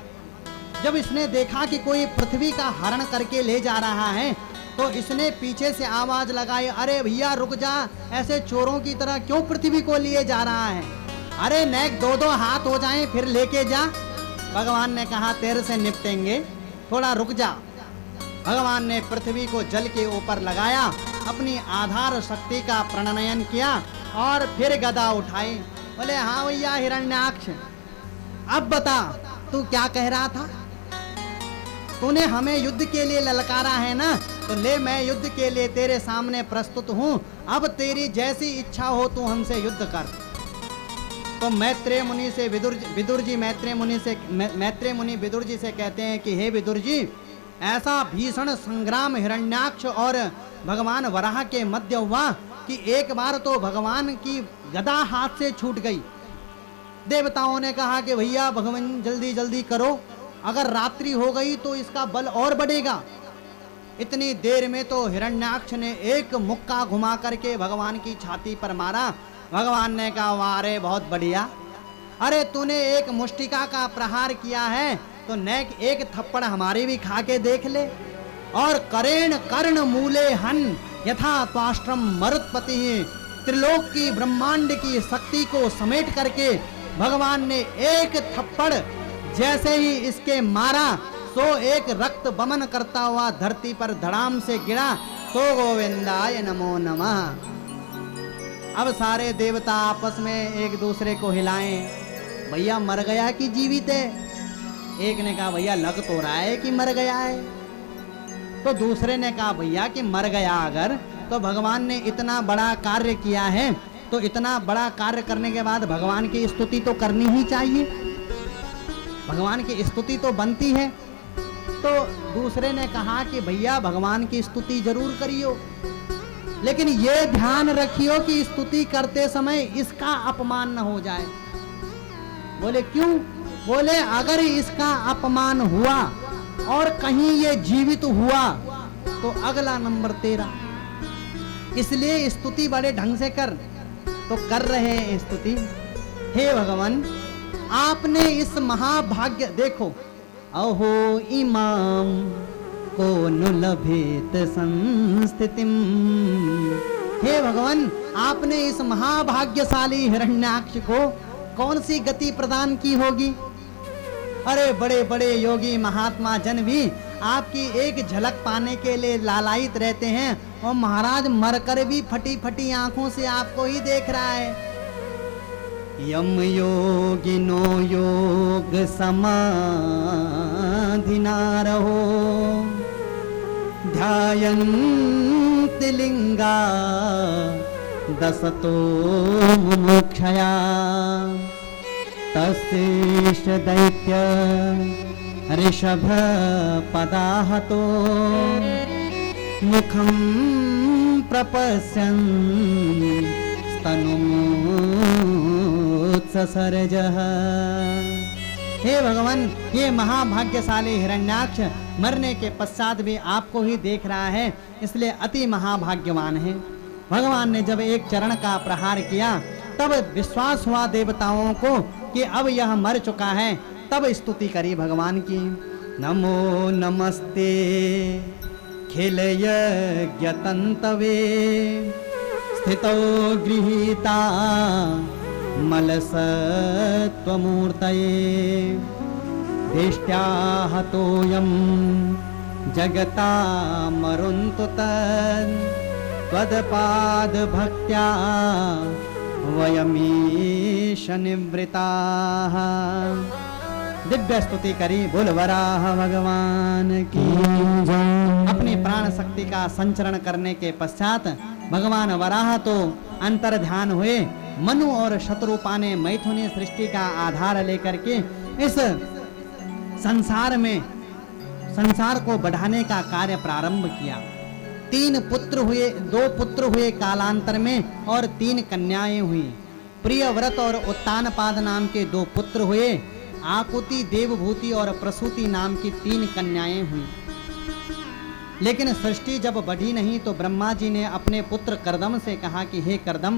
जब इसने देखा कि कोई पृथ्वी का हरण करके ले जा रहा है तो इसने पीछे से आवाज लगाई, अरे भैया रुक जा, ऐसे चोरों की तरह क्यों पृथ्वी को लिए जा रहा है? अरे नेक 2-2 हाथ हो जाएं फिर लेके जा। भगवान ने कहा तेरे से निपटेंगे, थोड़ा रुक जा। भगवान ने पृथ्वी को जल के ऊपर लगाया, अपनी आधार शक्ति का प्रणयन किया और फिर गदा उठाई। बोले हाँ भैया हिरण्याक्ष, अब बता तू क्या कह रहा था? तूने हमें युद्ध के लिए ललकारा है ना, तो ले मैं युद्ध के लिए तेरे सामने प्रस्तुत हूँ। अब तेरी जैसी इच्छा हो तू हमसे युद्ध कर। तो मैत्रेय मुनि से विदुर जी मैत्रेय मुनि विदुर जी से कहते हैं कि हे विदुर जी, ऐसा भीषण संग्राम हिरण्याक्ष और भगवान वराह के मध्य हुआ कि एक बार तो भगवान की गदा हाथ से छूट गई। देवताओं ने कहा कि भैया भगवान जल्दी जल्दी करो, अगर रात्रि हो गई तो इसका बल और बढ़ेगा। इतनी देर में तो हिरण्याक्ष ने एक मुक्का घुमा करके भगवान की छाती पर मारा। भगवान ने कहा वाह रे बहुत बढ़िया, अरे तूने एक मुष्टिका का प्रहार किया है तो नेक एक थप्पड़ हमारी भी खा के देख ले। और करेण कर्ण मूले हन यथा त्वाष्ट्रम मरुत्पति, त्रिलोक की ब्रह्मांड की शक्ति को समेट करके भगवान ने एक थप्पड़ जैसे ही इसके मारा सो एक रक्त बमन करता हुआ धरती पर धड़ाम से गिरा। तो गोविंदाय नमो नमः। अब सारे देवता आपस में एक दूसरे को हिलाएं, भैया मर गया कि जीवित है। एक ने कहा भैया लग तो रहा है कि मर गया है। तो दूसरे ने कहा भैया कि मर गया अगर तो भगवान ने इतना बड़ा कार्य किया है तो इतना बड़ा कार्य करने के बाद भगवान की स्तुति तो करनी ही चाहिए, भगवान की स्तुति तो बनती है। तो दूसरे ने कहा कि भैया भगवान की स्तुति जरूर करियो, लेकिन ये ध्यान रखियो कि स्तुति करते समय इसका अपमान न हो जाए। बोले क्यों? बोले अगर इसका अपमान हुआ और कहीं ये जीवित हुआ तो अगला नंबर तेरा, इसलिए स्तुति बड़े ढंग से कर। तो कर रहे हैं स्तुति। हे भगवान आपने इस महाभाग्य, देखो अहो इमाम को नु लभेत संस्थितिम, हे भगवान आपने इस महाभाग्यशाली हिरण्याक्ष को कौन सी गति प्रदान की होगी। अरे बड़े बड़े योगी महात्मा जन भी आपकी एक झलक पाने के लिए लालायित रहते हैं और महाराज मरकर भी फटी फटी आंखों से आपको ही देख रहा है। यम योगिनो योग समाधिनारहो ध्यायन्ति लिंगा दसतो मुमुक्षया तस्तेष दैत्य ऋषभ पदाहतो मुखं प्रपश्यन् स्तनुमुत्ससर्जः। हे भगवान ये महाभाग्यशाली हिरण्याक्ष मरने के पश्चात भी आपको ही देख रहा है, इसलिए अति महाभाग्यवान है। भगवान ने जब एक चरण का प्रहार किया तब विश्वास हुआ देवताओं को कि अब यह मर चुका है, तब स्तुति करी भगवान की। नमो नमस्ते खिलयज्ञतन्तवे स्थितो गृहीता मलसत्वमूर्तये दिष्ट्या हतोऽयं जगता मरुन्तु त्वत्पादभक्त्या वयमीश निवृताः। दिव्य स्तुति करी बोल वराह भगवान की। अपनी प्राण शक्ति का संचरण करने के पश्चात भगवान वराह तो अंतर ध्यान हुए। मनु और शत्रुपा ने मैथुनी सृष्टि का आधार लेकर के इस संसार को बढ़ाने का कार्य प्रारंभ किया। 3 पुत्र हुए, 2 पुत्र हुए कालांतर में और 3 कन्याएं हुई। प्रियव्रत और उत्तानपाद नाम के 2 पुत्र हुए। आकुति, देवभूति और प्रसूति नाम की 3 कन्याएं हुई। लेकिन सृष्टि जब बढ़ी नहीं तो ब्रह्मा जी ने अपने पुत्र करदम से कहा कि हे करदम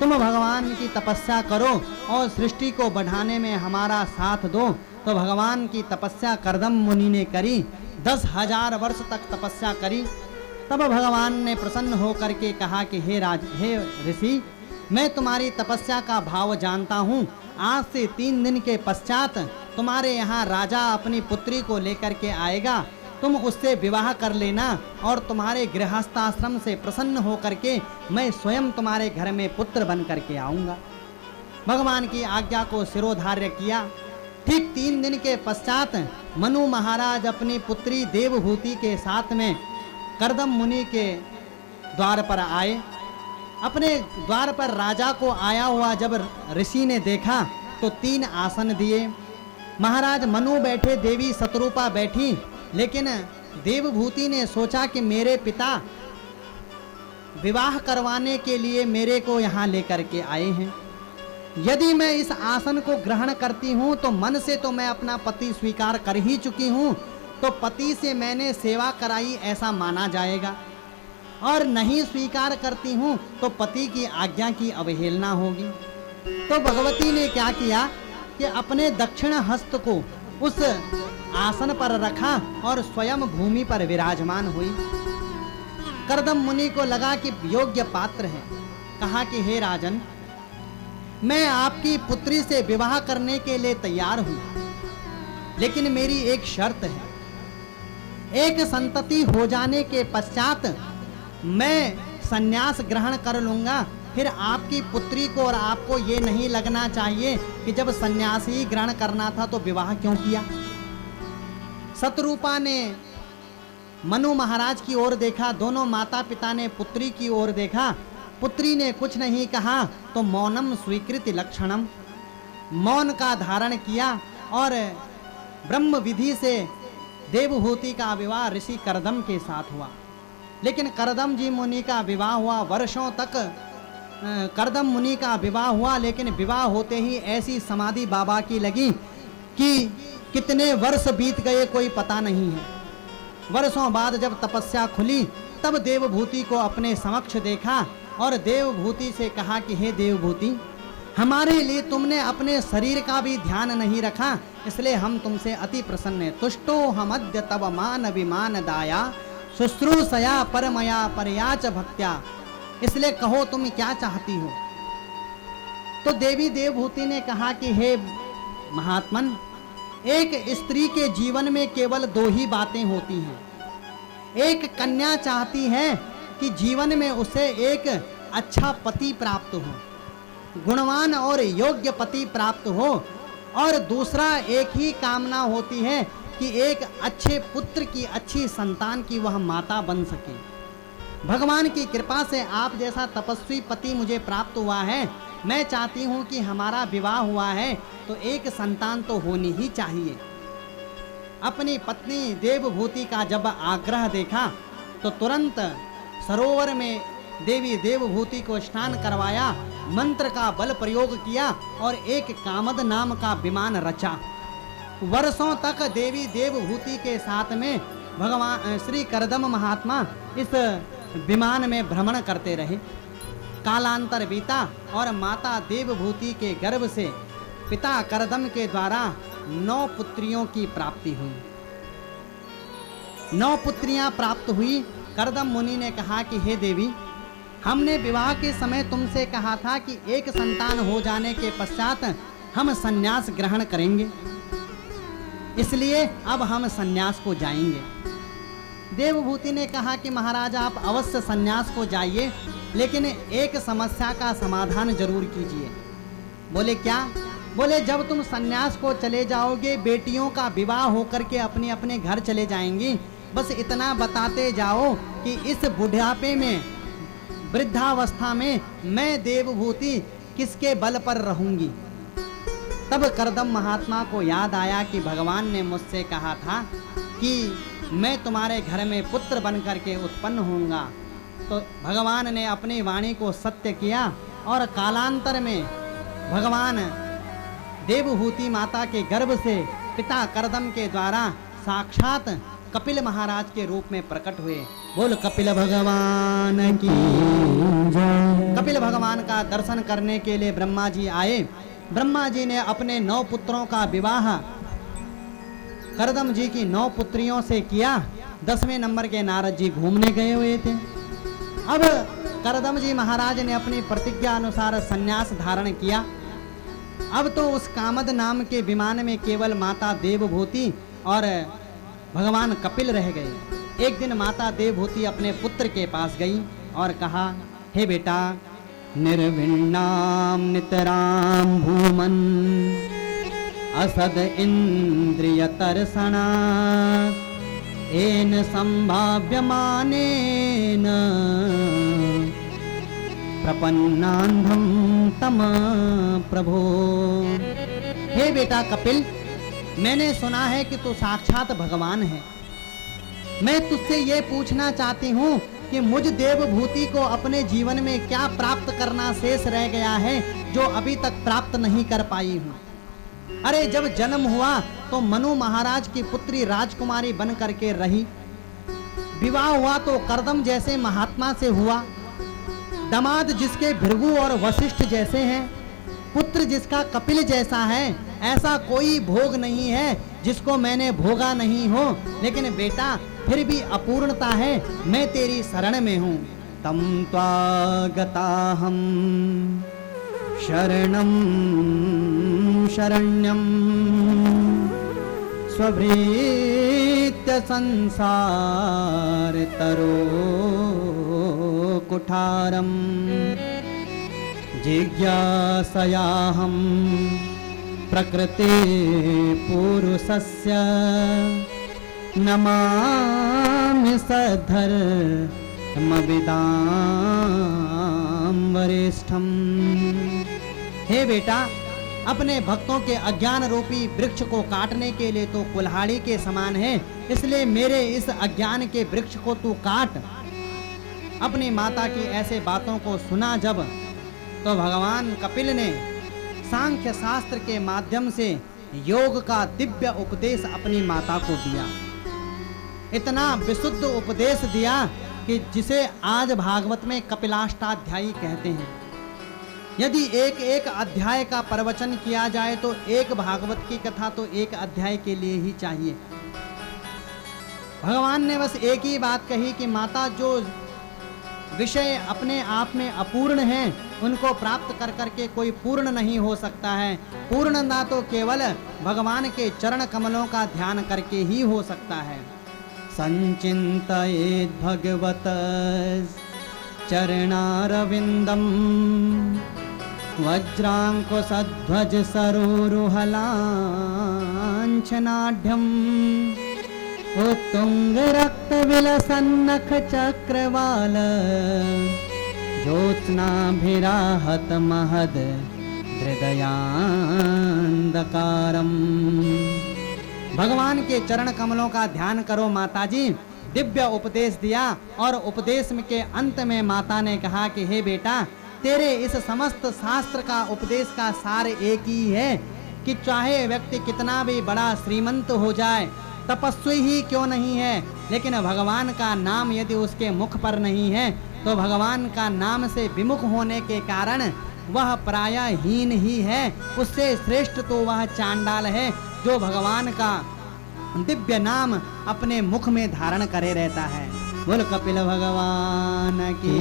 तुम भगवान की तपस्या करो और सृष्टि को बढ़ाने में हमारा साथ दो। तो भगवान की तपस्या करदम मुनि ने करी। 10,000 वर्ष तक तपस्या करी। तब भगवान ने प्रसन्न होकर के कहा कि हे ऋषि मैं तुम्हारी तपस्या का भाव जानता हूँ। आज से 3 दिन के पश्चात तुम्हारे यहाँ राजा अपनी पुत्री को लेकर के आएगा, तुम उससे विवाह कर लेना और तुम्हारे गृहस्थाश्रम से प्रसन्न होकर के मैं स्वयं तुम्हारे घर में पुत्र बन करके आऊँगा। भगवान की आज्ञा को शिरोधार्य किया। ठीक 3 दिन के पश्चात मनु महाराज अपनी पुत्री देवभूति के साथ में करदम मुनि के द्वार पर आए। अपने द्वार पर राजा को आया हुआ जब ऋषि ने देखा तो 3 आसन दिए। महाराज मनु बैठे, देवी शत्रुपा बैठी, लेकिन देवभूति ने सोचा कि मेरे पिता विवाह करवाने के लिए मेरे को यहाँ लेकर के आए हैं। यदि मैं इस आसन को ग्रहण करती हूँ तो मन से तो मैं अपना पति स्वीकार कर ही चुकी हूँ, तो पति से मैंने सेवा कराई ऐसा माना जाएगा, और नहीं स्वीकार करती हूँ तो पति की आज्ञा की अवहेलना होगी। तो भगवती ने क्या किया कि अपने दक्षिण हस्त को उस आसन पर रखा और स्वयं भूमि पर विराजमान हुई। कर्दम मुनि को लगा कि योग्य पात्र है। कहा कि हे राजन, मैं आपकी पुत्री से विवाह करने के लिए तैयार हूं, लेकिन मेरी एक शर्त है। एक संतति हो जाने के पश्चात मैं संन्यास ग्रहण कर लूंगा। फिर आपकी पुत्री को और आपको ये नहीं लगना चाहिए कि जब संन्यास ही ग्रहण करना था तो विवाह क्यों किया। शतरूपा ने मनु महाराज की ओर देखा, दोनों माता पिता ने पुत्री की ओर देखा। पुत्री ने कुछ नहीं कहा तो मौनम स्वीकृति लक्षणम, मौन का धारण किया और ब्रह्म विधि से देवहूति का विवाह ऋषि करदम के साथ हुआ। लेकिन करदम जी मुनि का विवाह हुआ, वर्षों तक करदम मुनि का विवाह हुआ, लेकिन विवाह होते ही ऐसी समाधि बाबा की लगी कि कितने वर्ष बीत गए कोई पता नहीं है। वर्षों बाद जब तपस्या खुली तब देवभूति को अपने समक्ष देखा और देवभूति से कहा कि हे देवभूति, हमारे लिए तुमने अपने शरीर का भी ध्यान नहीं रखा, इसलिए हम तुमसे अति प्रसन्न हैं। तुष्टो हमद्य तब मान विमान दाया शुश्रूषया परमया परयाच भक्त्या, इसलिए कहो तुम क्या चाहती हो। तो देवी देवभूति ने कहा कि हे महात्मन, एक स्त्री के जीवन में केवल दो ही बातें होती हैं। एक कन्या चाहती है कि जीवन में उसे एक अच्छा पति प्राप्त हो, गुणवान और योग्य पति प्राप्त हो, और दूसरा एक ही कामना होती है कि एक अच्छे पुत्र की, अच्छी संतान की वह माता बन सके। भगवान की कृपा से आप जैसा तपस्वी पति मुझे प्राप्त हुआ है। मैं चाहती हूँ कि हमारा विवाह हुआ है तो एक संतान तो होनी ही चाहिए। अपनी पत्नी देवभूति का जब आग्रह देखा तो तुरंत सरोवर में देवी देवभूति को स्नान करवाया, मंत्र का बल प्रयोग किया और एक कामद नाम का विमान रचा। वर्षों तक देवी देवभूति के साथ में भगवान श्री करदम महात्मा इस विमान में भ्रमण करते रहे। कालांतर बीता और माता देवभूति के गर्भ से पिता करदम के द्वारा 9 पुत्रियों की प्राप्ति हुई। 9 पुत्रियां प्राप्त हुई। करदम मुनि ने कहा कि हे देवी, हमने विवाह के समय तुमसे कहा था कि एक संतान हो जाने के पश्चात हम संन्यास ग्रहण करेंगे, इसलिए अब हम संन्यास को जाएंगे। देवभूति ने कहा कि महाराज आप अवश्य संन्यास को जाइए, लेकिन एक समस्या का समाधान जरूर कीजिए। बोले क्या? बोले जब तुम संन्यास को चले जाओगे, बेटियों का विवाह होकर के अपने अपने घर चले जाएंगी, बस इतना बताते जाओ कि इस बुढ़ापे में, वृद्धावस्था में मैं देवभूति किसके बल पर रहूंगी। तब करदम महात्मा को याद आया कि भगवान ने मुझसे कहा था कि मैं तुम्हारे घर में पुत्र बन करके उत्पन्न होऊंगा। तो भगवान ने अपनी वाणी को सत्य किया और कालांतर में भगवान देवहूति माता के गर्भ से पिता करदम के द्वारा साक्षात कपिल महाराज के रूप में प्रकट हुए। बोल कपिल भगवान की जय। कपिल भगवान का दर्शन करने के लिए ब्रह्मा जी आए। ब्रह्मा जी ने अपने 9 पुत्रों का विवाह करदम जी की 9 पुत्रियों से किया। 10वें नंबर के नारद जी घूमने गए हुए थे। अब करदम जी महाराज ने अपनी प्रतिज्ञा अनुसार संन्यास धारण किया। अब तो उस कामद नाम के विमान में केवल माता देवभूति और भगवान कपिल रह गए। एक दिन माता देवभूति अपने पुत्र के पास गई और कहा, हे बेटा, निर्विण्णाम नितराम भूमन असद इंद्रिय तर्षणा एन संभाव्यमानेन प्रपन्नांधम तम प्रभो। हे बेटा कपिल, मैंने सुना है कि तू साक्षात भगवान है। मैं तुझसे ये पूछना चाहती हूँ कि मुझ देवभूति को अपने जीवन में क्या प्राप्त करना शेष रह गया है जो अभी तक प्राप्त नहीं कर पाई हूँ। अरे जब जन्म हुआ तो मनु महाराज की पुत्री राजकुमारी बन करके रही, विवाह हुआ तो करदम जैसे महात्मा से हुआ, दामाद जिसके भृगु और वशिष्ठ जैसे हैं, पुत्र जिसका कपिल जैसा है, ऐसा कोई भोग नहीं है जिसको मैंने भोगा नहीं हो। लेकिन बेटा फिर भी अपूर्णता है, मैं तेरी शरण में हूँ। तम त्वागताहम शरणम शरण्यम स्वभृत्य संसार तरो कुठारम जिज्ञासयाहम प्रकृति पुरुषस्य नमामि सद्धर्मविदां वरिष्ठम। हे बेटा, अपने भक्तों के अज्ञान रूपी वृक्ष को काटने के लिए तो कुल्हाड़ी के समान है, इसलिए मेरे इस अज्ञान के वृक्ष को तू काट। अपनी माता की ऐसे बातों को सुना जब, तो भगवान कपिल ने सांख्य शास्त्र के माध्यम से योग का दिव्य उपदेश अपनी माता को दिया। इतना विशुद्ध उपदेश दिया कि जिसे आज भागवत में कपिलाष्टाध्यायी कहते हैं। यदि एक एक अध्याय का प्रवचन किया जाए तो एक भागवत की कथा तो एक अध्याय के लिए ही चाहिए। भगवान ने बस एक ही बात कही कि माता, जो विषय अपने आप में अपूर्ण हैं, उनको प्राप्त कर करके कोई पूर्ण नहीं हो सकता है। पूर्णता तो केवल भगवान के चरण कमलों का ध्यान करके ही हो सकता है। संचिन्तयेद् भगवत चरणारविंदम वज्रांकुशध्वज सरोरुहलांछनाढ्यम उत्तुंग रक्त विलसन्नख चक्रवाल ज्योत्स्नाभिराहत महद हृदयांधकारम। भगवान के चरण कमलों का ध्यान करो माताजी। दिव्य उपदेश दिया और उपदेश के अंत में माता ने कहा कि हे बेटा, तेरे इस समस्त शास्त्र का उपदेश का सार एक ही है कि चाहे व्यक्ति कितना भी बड़ा श्रीमंत हो जाए, तपस्वी ही क्यों नहीं है, लेकिन भगवान का नाम यदि उसके मुख पर नहीं है तो भगवान का नाम से विमुख होने के कारण वह प्रायः हीन ही है। उससे श्रेष्ठ तो वह चांडाल है जो भगवान का दिव्य नाम अपने मुख में धारण करे रहता है। बोल कपिल भगवान की।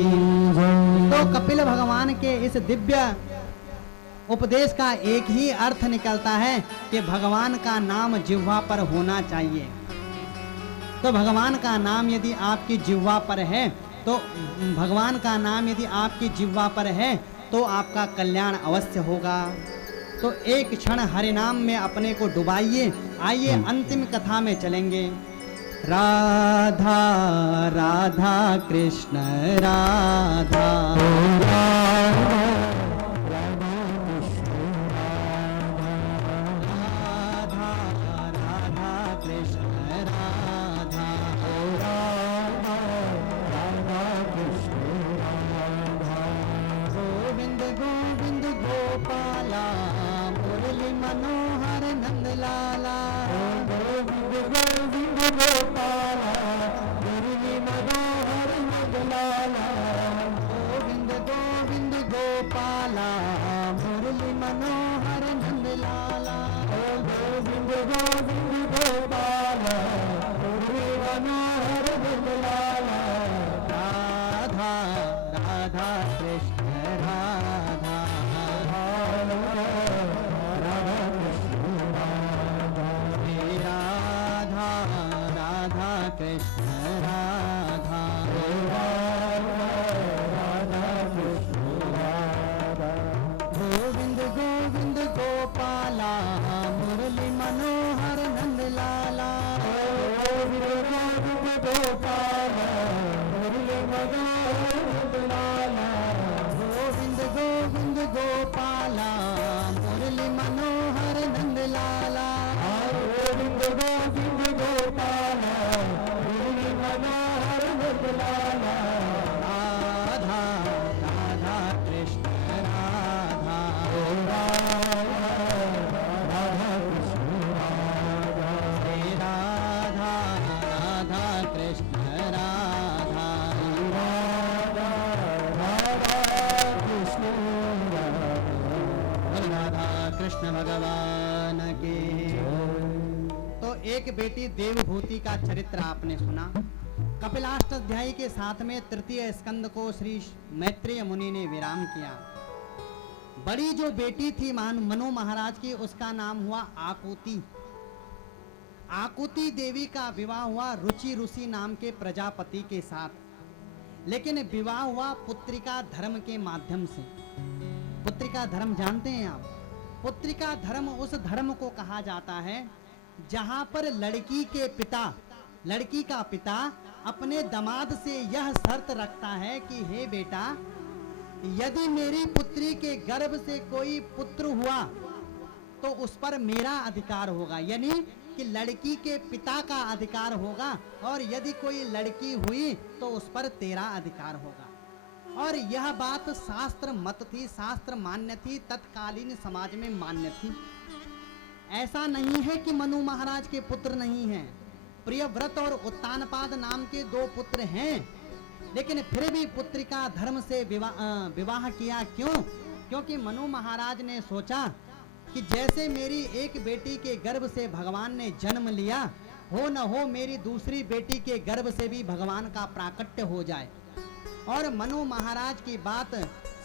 तो कपिल भगवान के इस दिव्य उपदेश का एक ही अर्थ निकलता है कि भगवान का नाम जिह्वा पर होना चाहिए। तो भगवान का नाम यदि आपकी जिह्वा पर है तो भगवान का नाम यदि आपकी जिह्वा पर है तो आपका कल्याण अवश्य होगा। तो एक क्षण हरि नाम में अपने को डुबाइए। आइए अंतिम कथा में चलेंगे। राधा राधा कृष्ण राधा मनोहर नंद लाला गोविंद गोपाला मुरली मनोहर नंद लाला गोविंद गोविंद गोपाला मुरली मनोहर नंद लाला गोविंद गोविंद गोपाला मुरली मनोहर नंद लाला। राधा राधा कृष्ण राधा कृष्ण राधा राधा कृष्ण राधा गोविंद गोविंद गोपाला मुरली मनोहर नंद लाला गोविंद गोविंद गोपाला मुरली मनोहर नंद लाला गोविंद गोविंद गोपाला मुरली मनोहर नंद लाला गोविंद गोविंद गोपाला भगवान की। तो एक बेटी देवभूति का चरित्र आपने सुना। कपिलाष्टाध्यायी के साथ में तृतीय स्कंद को श्री मैत्रेय मुनि ने विराम किया। बड़ी जो बेटी थी मनु महाराज की, उसका नाम हुआ आकुति। आकुति देवी का विवाह हुआ रुचि ऋषि नाम के प्रजापति के साथ, लेकिन विवाह हुआ पुत्रिका धर्म के माध्यम से। पुत्रिका धर्म जानते हैं आप? पुत्रिका धर्म उस धर्म को कहा जाता है जहां पर लड़की का पिता अपने दामाद से यह शर्त रखता है कि हे बेटा, यदि मेरी पुत्री के गर्भ से कोई पुत्र हुआ तो उस पर मेरा अधिकार होगा, यानी कि लड़की के पिता का अधिकार होगा, और यदि कोई लड़की हुई तो उस पर तेरा अधिकार होगा। और यह बात शास्त्र मत थी, शास्त्र मान्य थी, तत्कालीन समाज में मान्य थी। ऐसा नहीं है कि मनु महाराज के पुत्र नहीं हैं, प्रियव्रत और उत्तानपाद नाम के 2 पुत्र हैं, लेकिन फिर भी पुत्रिका धर्म से विवाह किया। क्यों? क्योंकि मनु महाराज ने सोचा कि जैसे मेरी एक बेटी के गर्भ से भगवान ने जन्म लिया, हो न हो मेरी दूसरी बेटी के गर्भ से भी भगवान का प्राकट्य हो जाए। और मनु महाराज की बात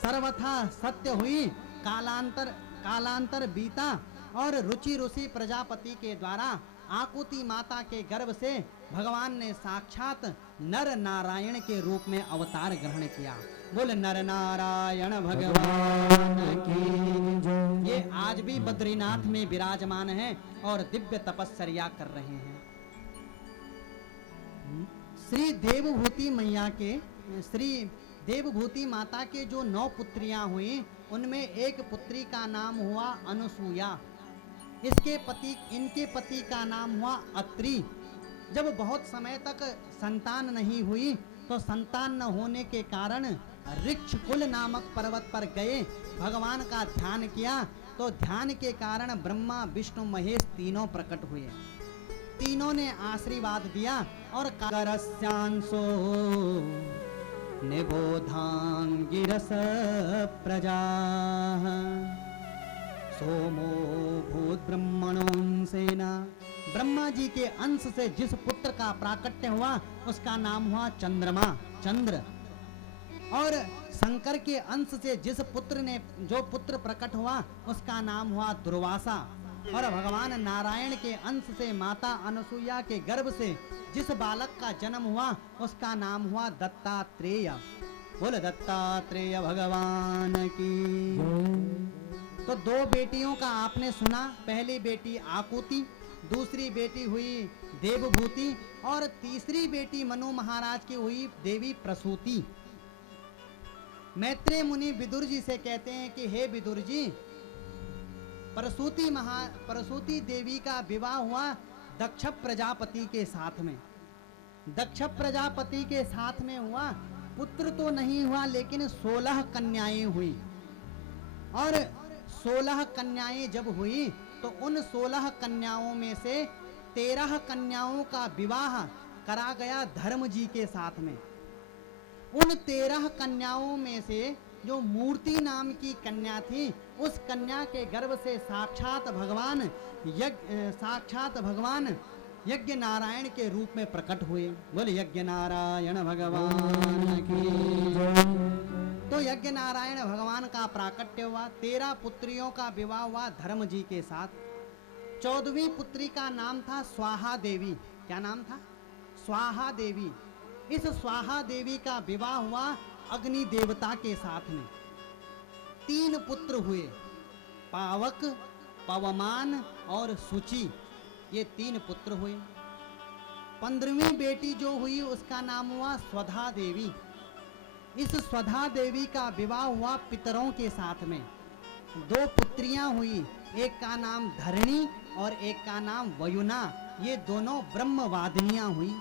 सर्वथा सत्य हुई। कालांतर बीता और रुचि ऋषि प्रजापति के द्वारा आकुति माता के गर्भ से भगवान ने साक्षात नर नारायण के रूप में अवतार ग्रहण किया। बोल नर नारायण भगवान की। ये आज भी बद्रीनाथ में विराजमान हैं और दिव्य तपस्या कर रहे हैं। श्री देवभूति माता के जो 9 पुत्रियां हुई, उनमें एक पुत्री का नाम हुआ अनुसूया। इनके पति का नाम हुआ अत्रि। जब बहुत समय तक संतान नहीं हुई तो संतान न होने के कारण ऋक्षकुल नामक पर्वत पर गए, भगवान का ध्यान किया। तो ध्यान के कारण ब्रह्मा विष्णु महेश तीनों प्रकट हुए। तीनों ने आशीर्वाद दिया और करस्यांसो निबोधांगिरस प्रजा सोमो भूत ब्रह्मणोंसेना। ब्रह्मा जी के अंश से जिस पुत्र का प्राकट्य हुआ उसका नाम हुआ चंद्रमा, चंद्र। और शंकर के अंश से जो पुत्र प्रकट हुआ उसका नाम हुआ दुर्वासा। और भगवान नारायण के अंश से माता अनुसूया के गर्भ से जिस बालक का जन्म हुआ उसका नाम हुआ दत्तात्रेय। बोल दत्तात्रेय भगवान की। तो 2 बेटियों का आपने सुना। पहली बेटी आकुति, दूसरी बेटी हुई देवभूति, और तीसरी बेटी मनु महाराज की हुई देवी प्रसूति। मैत्रेय मुनि विदुर जी से कहते हैं कि हे विदुर जी, प्रसूति देवी का विवाह हुआ दक्ष प्रजापति के साथ में। दक्ष प्रजापति के साथ में हुआ, पुत्र तो नहीं हुआ लेकिन 16 कन्याएं हुई। और 16 कन्याएं जब हुई तो उन 16 कन्याओं में से 13 कन्याओं का विवाह करा गया धर्म जी के साथ में। उन 13 कन्याओं में से जो मूर्ति नाम की कन्या थी, उस कन्या के गर्भ से साक्षात भगवान यज्ञ नारायण के रूप में प्रकट हुए। बोले यज्ञ नारायण भगवान की। तो यज्ञ नारायण भगवान का प्राकट्य हुआ। 13 पुत्रियों का विवाह हुआ धर्म जी के साथ। 14वीं पुत्री का नाम था स्वाहा देवी। क्या नाम था? स्वाहा देवी। इस स्वाहा देवी का विवाह हुआ अग्नि देवता के साथ में। 3 पुत्र हुए, पावक, पवमान और सुचि। ये 3 पुत्र हुए। 15वीं बेटी जो हुई उसका नाम हुआ स्वधा देवी। इस स्वधा देवी का विवाह हुआ पितरों के साथ में। 2 पुत्रियां हुई, एक का नाम धरणी और एक का नाम वयुना। ये दोनों ब्रह्मवादिनियां हुई।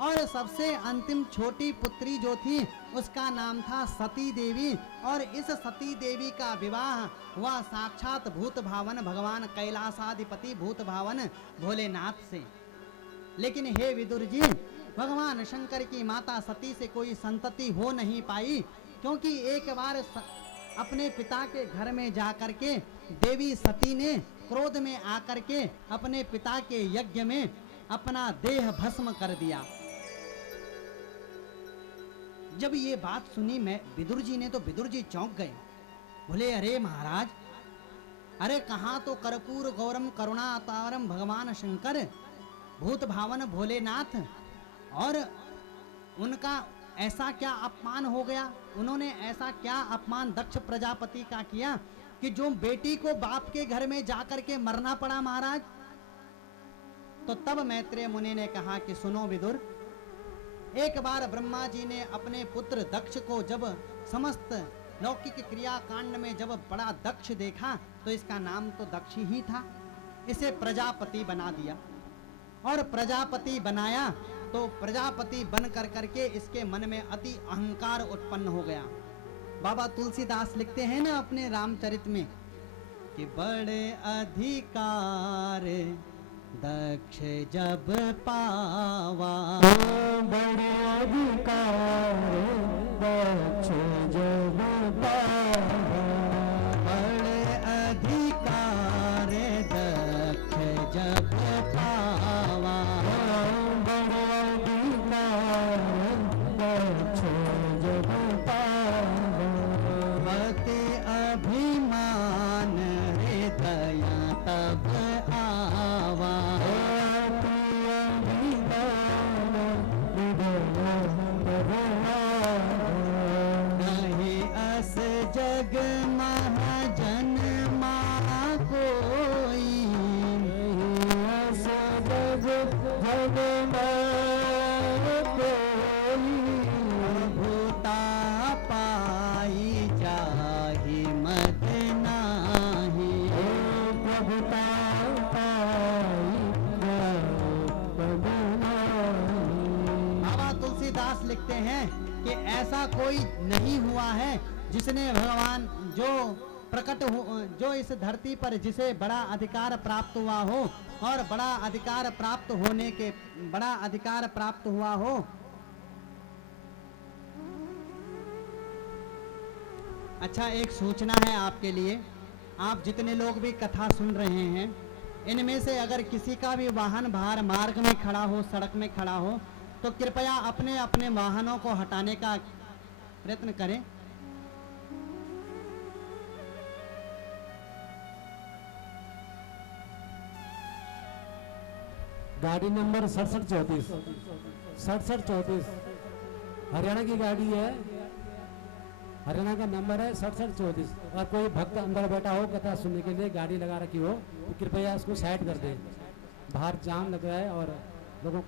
और सबसे अंतिम छोटी पुत्री जो थी उसका नाम था सती देवी। और इस सती देवी का विवाह हुआ साक्षात भूत भावन भगवान कैलासाधिपति भूत भावन भोलेनाथ से। लेकिन हे विदुर जी, भगवान शंकर की माता सती से कोई संतति हो नहीं पाई, क्योंकि एक बार अपने पिता के घर में जाकर के देवी सती ने क्रोध में आकर के अपने पिता के यज्ञ में अपना देह भस्म कर दिया। जब ये बात सुनी मैं विदुर जी ने, तो विदुर जी चौंक गए। बोले अरे महाराज, अरे कहाँ तो कर्पूर गौरम करुणा अवतारम भगवान शंकर भूत भावन भोलेनाथ, और उनका ऐसा क्या अपमान हो गया, उन्होंने ऐसा क्या अपमान दक्ष प्रजापति का किया कि जो बेटी को बाप के घर में जाकर के मरना पड़ा महाराज। तो तब मैत्रेय मुनि ने कहा कि सुनो विदुर, एक बार ब्रह्मा जी ने अपने पुत्र दक्ष को जब समस्त लौकिक क्रिया कांड में जब बड़ा दक्ष देखा तो इसका नाम तो दक्ष ही था, इसे प्रजापति बना दिया। और प्रजापति बनाया तो प्रजापति बन कर करके इसके मन में अति अहंकार उत्पन्न हो गया। बाबा तुलसीदास लिखते हैं ना अपने रामचरित में कि बड़े अधिकार दक्ष जब पावा, बड़े अधिकार दक्ष जब पावा, बड़े अधिकार दक्ष जब पावा, बड़े अधिकार दक्ष जब पावा, अति अभिमान हृदय तब आवा, नहीं अस जग महाजन मा कोई, अस जग जग भूता पाई जाहि मद नाही, प्रभुता बाबा तुलसीदास लिखते हैं कि ऐसा कोई नहीं हुआ है जिसने भगवान जो प्रकट हो, जो इस धरती पर जिसे बड़ा अधिकार प्राप्त हुआ हो और बड़ा अधिकार प्राप्त होने के बड़ा अधिकार प्राप्त हुआ हो। अच्छा, एक सूचना है आपके लिए, आप जितने लोग भी कथा सुन रहे हैं, इनमें से अगर किसी का भी वाहन बाहर मार्ग में खड़ा हो, सड़क में खड़ा हो, तो कृपया अपने अपने वाहनों को हटाने का प्रयत्न करें। गाड़ी नंबर 6734 6734 हरियाणा की गाड़ी है, हरियाणा का नंबर है 6734। और कोई भक्त अंदर बैठा हो कथा सुनने के लिए, गाड़ी लगा रखी हो, तो कृपया इसको साइड कर दें, बाहर जाम लग रहा है और लोगों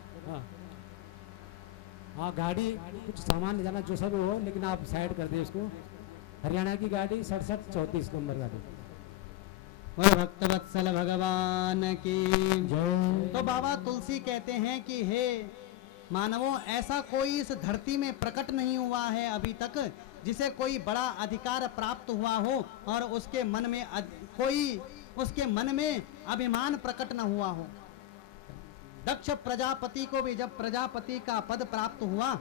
हाँ गाड़ी कुछ सामान ले जाना जो सब हो, लेकिन आप साइड कर दें इसको। हरियाणा की गाड़ी 6734 नंबर गाड़ी। और भक्तवत्सल भगवान की जय। तो बाबा तुलसी कहते हैं कि हे मानवों, ऐसा कोई इस धरती में प्रकट नहीं हुआ है अभी तक जिसे कोई बड़ा अधिकार प्राप्त हुआ हो और उसके मन में उसके मन में अभिमान प्रकट न हुआ हो। दक्ष प्रजापति को भी जब प्रजापति का पद प्राप्त हुआ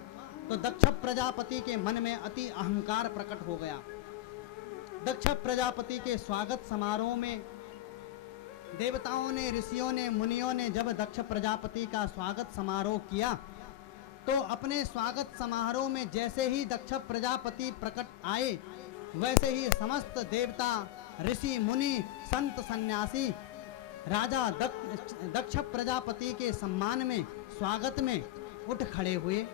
तो दक्ष प्रजापति के मन में अति अहंकार प्रकट हो गया। दक्ष प्रजापति के स्वागत समारोह में देवताओं ने, ऋषियों ने, मुनियों ने जब दक्ष प्रजापति का स्वागत समारोह किया तो अपने स्वागत समारोह में जैसे ही दक्ष प्रजापति प्रकट आए, वैसे ही समस्त देवता, ऋषि, मुनि, संत, सन्यासी राजा दक्ष प्रजापति के सम्मान में, स्वागत में उठ खड़े हुए।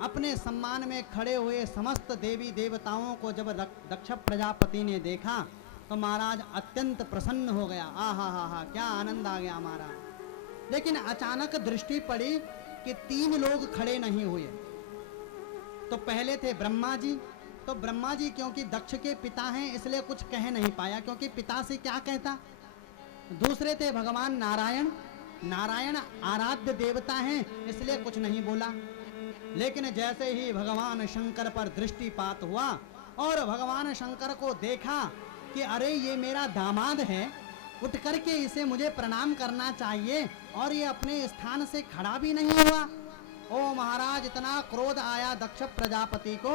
अपने सम्मान में खड़े हुए समस्त देवी देवताओं को जब दक्ष प्रजापति ने देखा तो महाराज अत्यंत प्रसन्न हो गया। आहा हा हा, क्या आनंद आ गया महाराज। लेकिन अचानक दृष्टि पड़ी कि 3 लोग खड़े नहीं हुए। तो पहले थे ब्रह्मा जी, तो ब्रह्मा जी क्योंकि दक्ष के पिता हैं इसलिए कुछ कह नहीं पाया, क्योंकि पिता से क्या कहता। दूसरे थे भगवान नारायण, नारायण आराध्य देवता हैं इसलिए कुछ नहीं बोला। लेकिन जैसे ही भगवान शंकर पर दृष्टिपात हुआ और भगवान शंकर को देखा कि अरे ये मेरा दामाद है, उठ करके इसे मुझे प्रणाम करना चाहिए, और ये अपने स्थान से खड़ा भी नहीं हुआ। ओ महाराज, इतना क्रोध आया दक्ष प्रजापति को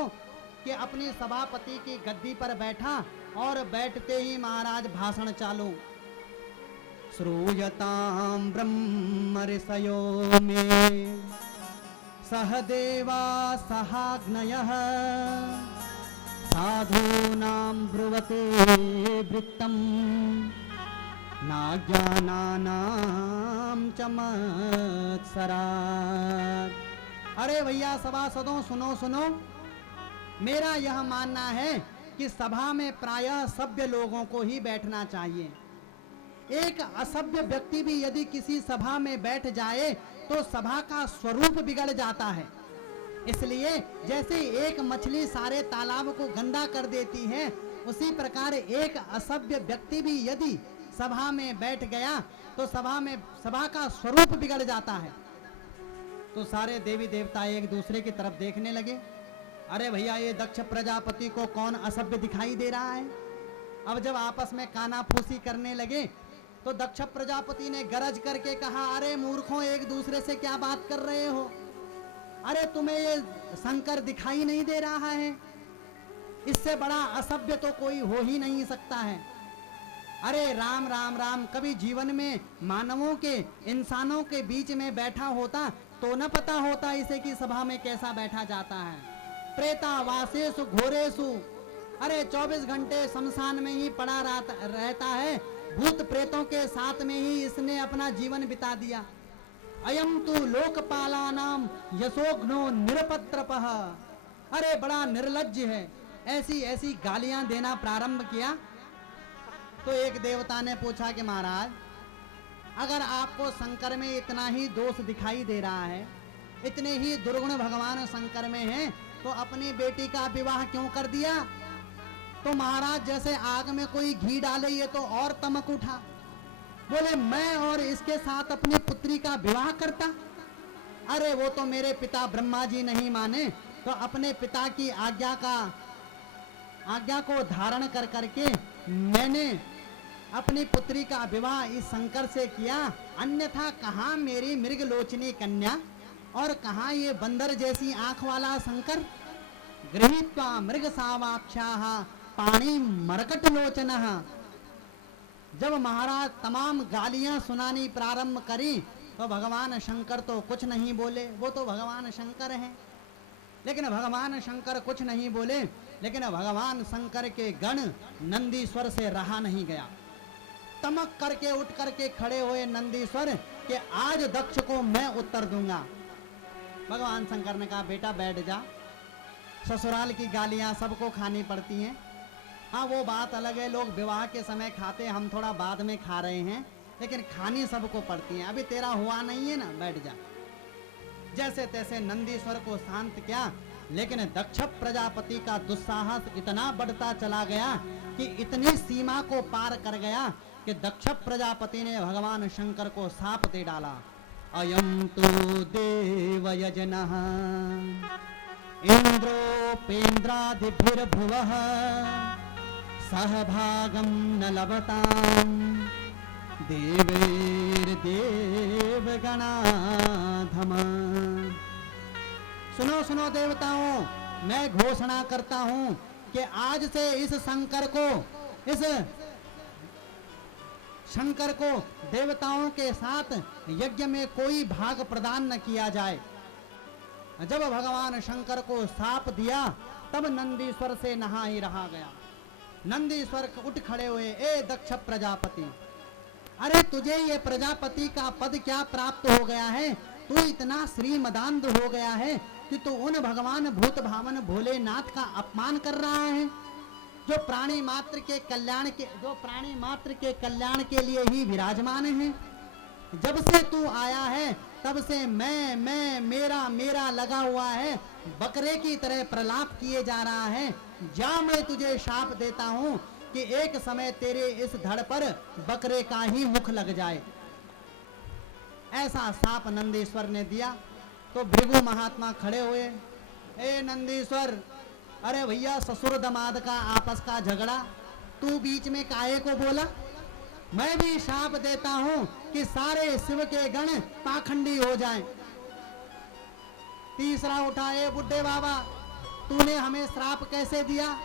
कि अपनी सभापति की गद्दी पर बैठा और बैठते ही महाराज भाषण चालू। श्रूयतां ब्रह्म ऋषयो में सहदेवा सहाग्नयः साधूनां ब्रुवते वृत्तं नाज्ञानानां च मत्सरात्। अरे भैया सभासदों, सुनो सुनो, मेरा यह मानना है कि सभा में प्रायः सभ्य लोगों को ही बैठना चाहिए। एक असभ्य व्यक्ति भी यदि किसी सभा में बैठ जाए तो सभा का स्वरूप बिगड़ जाता है। इसलिए जैसे एक मछली सारे तालाब को गंदा कर देती है, उसी प्रकार एक असभ्य व्यक्ति भी यदि सभा में बैठ गया तो सभा का स्वरूप बिगड़ जाता है। तो सारे देवी देवता एक दूसरे की तरफ देखने लगे। अरे भैया, ये दक्ष प्रजापति को कौन असभ्य दिखाई दे रहा है? अब जब आपस में कानाफूसी करने लगे तो दक्ष प्रजापति ने गरज करके कहा, अरे मूर्खों, एक दूसरे से क्या बात कर रहे हो? अरे तुम्हें ये शंकर दिखाई नहीं दे रहा है? इससे बड़ा असभ्य तो कोई हो ही नहीं सकता है। अरे राम राम राम, कभी जीवन में मानवों के, इंसानों के बीच में बैठा होता तो न पता होता इसे कि सभा में कैसा बैठा जाता है। प्रेतावासेषु घोरेषु, अरे 24 घंटे शमशान में ही पड़ा रहता है। भूत प्रेतों के साथ में ही इसने अपना जीवन बिता दिया। अयम तु लोकपालानाम यशोघ्नो निरपत्रपः, अरे बड़ा निर्लज्ज है। ऐसी ऐसी गालियां देना प्रारंभ किया। तो एक देवता ने पूछा कि महाराज, अगर आपको शंकर में इतना ही दोष दिखाई दे रहा है, इतने ही दुर्गुण भगवान शंकर में हैं, तो अपनी बेटी का विवाह क्यों कर दिया? तो महाराज जैसे आग में कोई घी डाले, ये तो और तमक उठा। बोले, मैं और इसके साथ अपनी पुत्री का विवाह करता? अरे वो तो मेरे पिता ब्रह्मा जी नहीं माने, तो अपने पिता की आज्ञा को धारण कर करके मैंने अपनी पुत्री का विवाह इस शंकर से किया। अन्यथा कहाँ मेरी मृगलोचनी कन्या और कहाँ ये बंदर जैसी आंख वाला शंकर। गृहीत्वा मृग सावाक्षाः पाणी मरकट लोचनः। जब महाराज तमाम गालियां सुनानी प्रारंभ करी तो भगवान शंकर तो कुछ नहीं बोले। वो तो भगवान शंकर हैं, लेकिन भगवान शंकर कुछ नहीं बोले। लेकिन भगवान शंकर के गण नंदीश्वर से रहा नहीं गया। तमक करके उठ करके खड़े हुए नंदीश्वर कि आज दक्ष को मैं उत्तर दूंगा। भगवान शंकर ने कहा, बेटा बैठ जा, ससुराल की गालियां सबको खानी पड़ती हैं। हाँ, वो बात अलग है, लोग विवाह के समय खाते, हम थोड़ा बाद में खा रहे हैं, लेकिन खानी सबको पड़ती हैं। अभी तेरा हुआ नहीं है ना, बैठ जा। जैसे तैसे नंदीश्वर को शांत किया, लेकिन दक्ष प्रजापति का दुस्साहस इतना बढ़ता चला गया कि इतनी सीमा को पार कर गया कि दक्ष प्रजापति ने भगवान शंकर को शाप दे डाला। अयम तो देवयजनः इंद्रोपेन्द्रादिभिर्भुवः सहभागं न लभताम् देवैर्देवगणाधम। सुनो सुनो देवताओं, मैं घोषणा करता हूं कि आज से इस शंकर को देवताओं के साथ यज्ञ में कोई भाग प्रदान न किया जाए। जब भगवान शंकर को शाप दिया तब नंदीश्वर से नहा ही रहा गया। नंदीश्वर उठ खड़े हुए, ए दक्ष प्रजापति, अरे तुझे ये प्रजापति का पद क्या प्राप्त हो गया है? तू इतना श्रीमदान्ध हो गया है कि तू उन भगवान भूत भावन भोलेनाथ का अपमान कर रहा है, जो प्राणी मात्र के कल्याण के लिए ही विराजमान है। जब से तू आया है तब से मैं मेरा लगा हुआ है, बकरे की तरह प्रलाप किए जा रहा है। जा, मैं तुझे शाप देता हूं कि एक समय तेरे इस धड़ पर बकरे का ही मुख लग जाए। ऐसा शाप नंदीश्वर ने दिया। तो भृगु महात्मा खड़े हुए, ए नंदीश्वर, अरे भैया ससुर दमाद का आपस का झगड़ा, तू बीच में काहे को बोला? मैं भी शाप देता हूं कि सारे शिव के गण पाखंडी हो जाएं। तीसरा उठा, ए बुड्ढे बाबा, तूने हमें श्राप कैसे दिया?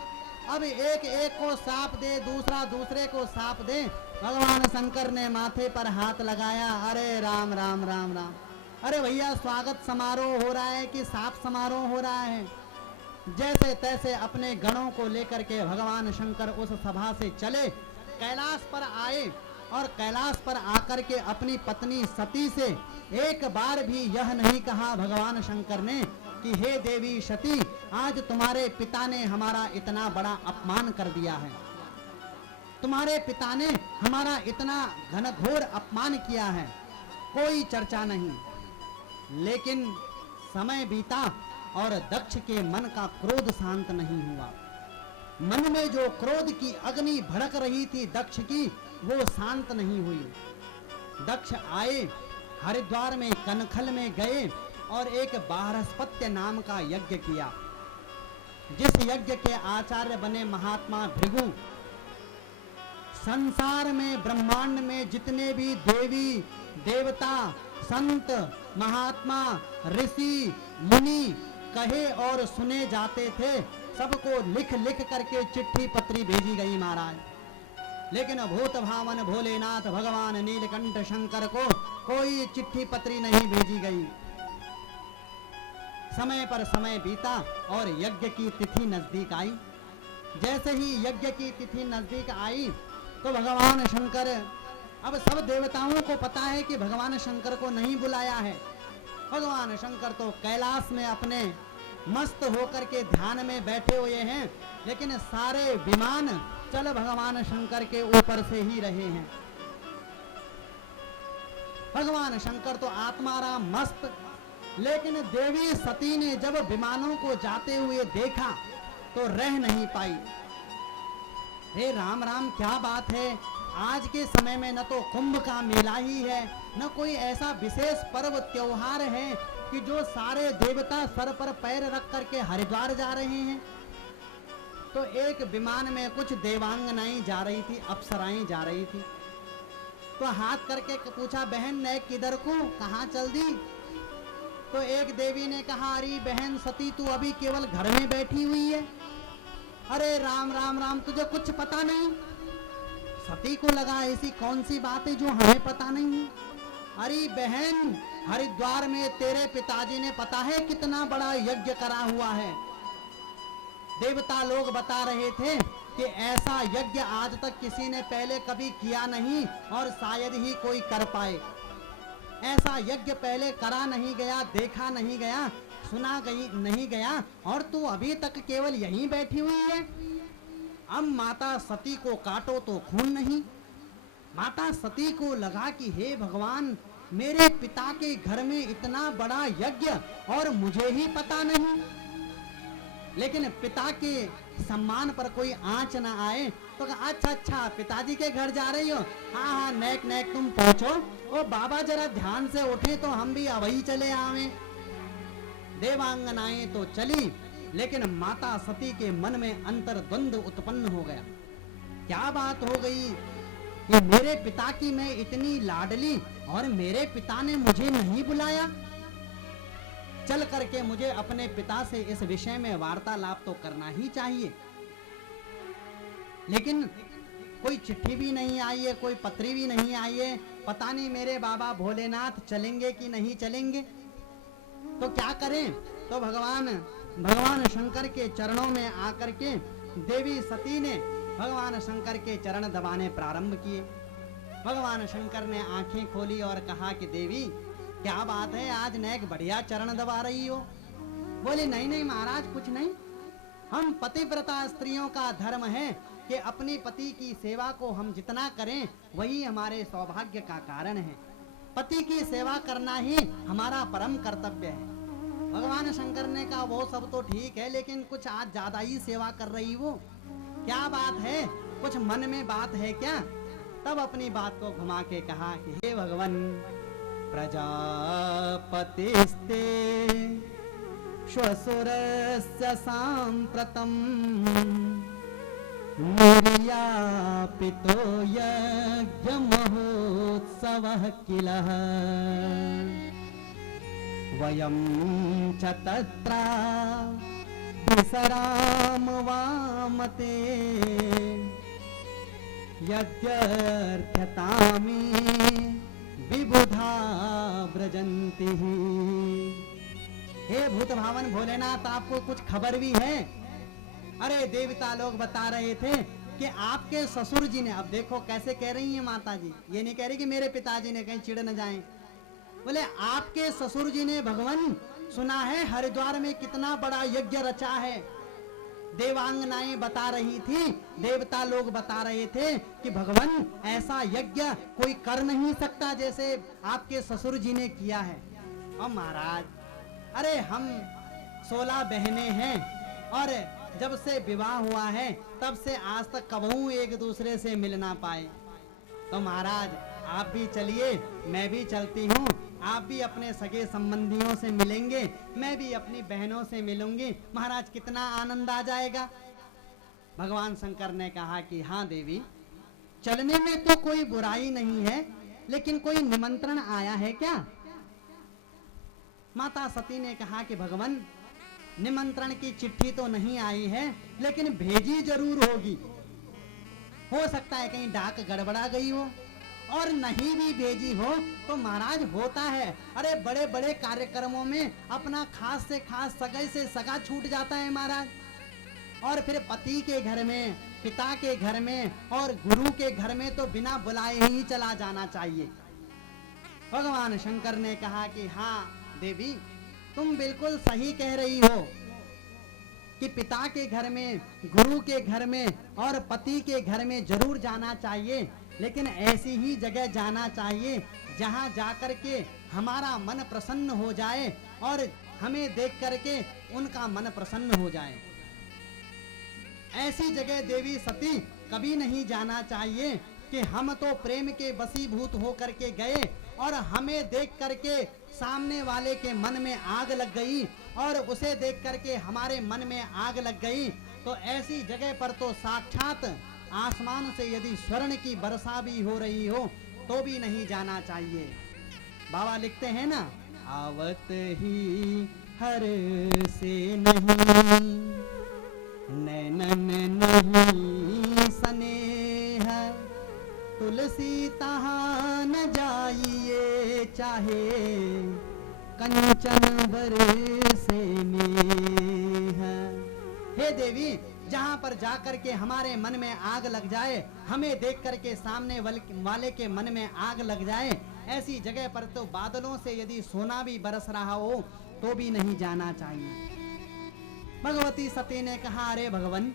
अब एक एक को श्राप दे, दूसरा दूसरे को श्राप दे। भगवान शंकर ने माथे पर हाथ लगाया, अरे राम राम राम राम। अरे भैया, स्वागत समारोह हो रहा है कि साप समारोह हो रहा है? जैसे तैसे अपने गणों को लेकर के भगवान शंकर उस सभा से चले, कैलाश पर आए और कैलाश पर आकर के अपनी पत्नी सती से एक बार भी यह नहीं कहा भगवान शंकर ने कि हे देवी सती, आज तुम्हारे पिता ने हमारा इतना बड़ा अपमान कर दिया है, तुम्हारे पिता ने हमारा इतना घनघोर अपमान किया है। कोई चर्चा नहीं। लेकिन समय बीता और दक्ष के मन का क्रोध शांत नहीं हुआ। मन में जो क्रोध की अग्नि भड़क रही थी दक्ष की, वो शांत नहीं हुई। दक्ष आए, हरिद्वार में कनखल में गए और एक बारहस्पत्य नाम का यज्ञ किया, जिस यज्ञ के आचार्य बने महात्मा भृगु। संसार में, ब्रह्मांड में जितने भी देवी देवता, संत, महात्मा, ऋषि, मुनि कहे और सुने जाते थे, सबको लिख लिख करके चिट्ठी पत्री भेजी गई महाराज। लेकिन भूत भावन भोलेनाथ भगवान नीलकंठ शंकर को कोई चिट्ठी पत्री नहीं भेजी गई। समय पर समय बीता और यज्ञ की तिथि नजदीक आई। जैसे ही यज्ञ की तिथि नजदीक आई तो भगवान शंकर, अब सब देवताओं को पता है कि भगवान शंकर को नहीं बुलाया है। भगवान शंकर तो कैलाश में अपने मस्त होकर के ध्यान में बैठे हुए हैं, लेकिन सारे विमान चल भगवान शंकर के ऊपर से ही रहे हैं। भगवान शंकर तो आत्माराम मस्त, लेकिन देवी सती ने जब विमानों को जाते हुए देखा तो रह नहीं पाई। हे राम राम, क्या बात है, आज के समय में न तो कुंभ का मेला ही है, न कोई ऐसा विशेष पर्व त्योहार है कि जो सारे देवता सर पर पैर रख करके हरिद्वार जा रहे हैं। तो एक विमान में कुछ देवांगनाएं जा रही थी, अप्सराएं जा रही थी। तो हाथ करके पूछा, बहन ने किधर को, कहाँ चल दी? तो एक देवी ने कहा, अरे बहन सती, तू अभी केवल घर में बैठी हुई है। अरे राम राम राम, तुझे कुछ पता नहीं? सती को लगा ऐसी कौन सी बात है जो हमें पता नहीं है। अरे बहन, हरिद्वार में तेरे पिताजी ने पता है कितना बड़ा यज्ञ करा हुआ है। देवता लोग बता रहे थे कि ऐसा यज्ञ आज तक किसी ने पहले कभी किया नहीं और शायद ही कोई कर पाए। ऐसा यज्ञ पहले करा नहीं गया, देखा नहीं गया, सुना नहीं गया, और तू अभी तक केवल यहीं बैठी हुई है। अब माता सती को काटो तो खून नहीं। माता सती को लगा कि हे भगवान, मेरे पिता के घर में इतना बड़ा यज्ञ और मुझे ही पता नहीं। लेकिन पिता के सम्मान पर कोई आंच ना आए तो कहा, अच्छा अच्छा पिताजी के घर जा रही हो, हाँ हाँ नेक नेक तुम पहुंचो। ओ बाबा जरा ध्यान से उठे तो हम भी अवही चले आवे। देवांगनाएं तो चली, लेकिन माता सती के मन में अंतर्द्वंद उत्पन्न हो गया। क्या बात हो गई कि मेरे पिता की मैं इतनी लाडली और मेरे पिता ने मुझे नहीं बुलाया। चल करके मुझे अपने पिता से इस विषय में वार्तालाप तो करना ही चाहिए। लेकिन कोई चिट्ठी भी नहीं आई है, कोई पत्री भी नहीं आई है। पता नहीं मेरे बाबा भोलेनाथ चलेंगे कि नहीं चलेंगे। तो क्या करें? तो भगवान शंकर के चरणों में आकर के देवी सती ने भगवान शंकर के चरण दबाने प्रारंभ किए। भगवान शंकर ने आंखें खोली और कहा कि देवी क्या बात है, आज नेक बढ़िया चरण दबा रही हो। बोले नहीं नहीं महाराज, कुछ नहीं, हम पतिव्रता स्त्रियों का धर्म है कि अपने पति की सेवा को हम जितना करें वही हमारे सौभाग्य का कारण है। पति की सेवा करना ही हमारा परम कर्तव्य है। भगवान शंकर ने कहा वो सब तो ठीक है, लेकिन कुछ आज ज्यादा ही सेवा कर रही हो, क्या बात है, कुछ मन में बात है क्या? तब अपनी बात को घुमा के कहा कि हे भगवान, प्रजापतिस्ते श्वशुरस्य साम्प्रतम् निर्यापितो यज्ञमहोत्सवः किल वयं च तत्र सराम वामते यद्यर्थ्यतामि विबुधा व्रजन्ति। हे भूत भावन भोलेनाथ, आपको कुछ खबर भी है? अरे देवता लोग बता रहे थे कि आपके ससुर जी ने, अब देखो कैसे कह रही हैं माता जी, ये नहीं कह रही कि मेरे पिताजी ने, कहीं चिढ़ न जाएं। बोले आपके ससुर जी ने भगवान सुना है हरिद्वार में कितना बड़ा यज्ञ रचा है। देवांगनाएं बता रही थी, देवता लोग बता रहे थे कि भगवान ऐसा यज्ञ कोई कर नहीं सकता जैसे आपके ससुर जी ने किया है। और महाराज, अरे हम 16 बहनें हैं और जब से विवाह हुआ है तब से आज तक कबहू एक दूसरे से मिल ना पाए। तो महाराज आप भी चलिए, मैं भी चलती हूँ, आप भी अपने सगे संबंधियों से मिलेंगे, मैं भी अपनी बहनों से मिलूंगी। महाराज कितना आनंद आ जाएगा। भगवान शंकर ने कहा कि हाँ देवी, चलने में तो कोई बुराई नहीं है, लेकिन कोई निमंत्रण आया है क्या? माता सती ने कहा कि भगवान, निमंत्रण की चिट्ठी तो नहीं आई है, लेकिन भेजी जरूर होगी। हो सकता है कहीं डाक गड़बड़ा गई हो, और नहीं भी भेजी हो तो महाराज होता है, अरे बड़े बड़े कार्यक्रमों में अपना खास से खास सगे से सगा छूट जाता है महाराज, और फिर पति के घर में, पिता के घर में और गुरु के घर में तो बिना बुलाए ही चला जाना चाहिए। भगवान शंकर ने कहा कि हाँ देवी, तुम बिल्कुल सही कह रही हो कि पिता के घर में, गुरु के घर में और पति के घर में जरूर जाना चाहिए, लेकिन ऐसी ही जगह जाना चाहिए जहां जाकर के हमारा मन प्रसन्न हो जाए और हमें देख करके उनका मन प्रसन्न हो जाए। ऐसी जगह देवी सती कभी नहीं जाना चाहिए कि हम तो प्रेम के वशीभूत हो करके गए और हमें देख करके सामने वाले के मन में आग लग गई और उसे देख करके हमारे मन में आग लग गई। तो ऐसी जगह पर तो साक्षात आसमान से यदि स्वर्ण की वर्षा भी हो रही हो तो भी नहीं जाना चाहिए। बाबा लिखते हैं ना, आवत ही हर से नहीं, नैनन नहीं स्नेह, तुलसी तहाँ न जाइए चाहे कंचन बरसे नेह। हे देवी, जहाँ पर जाकर के हमारे मन में आग लग जाए, हमें देख करके सामने वाले के मन में आग लग जाए, ऐसी जगह पर तो बादलों से यदि सोना भी बरस रहा हो तो भी नहीं जाना चाहिए। भगवती सती ने कहा, अरे भगवान,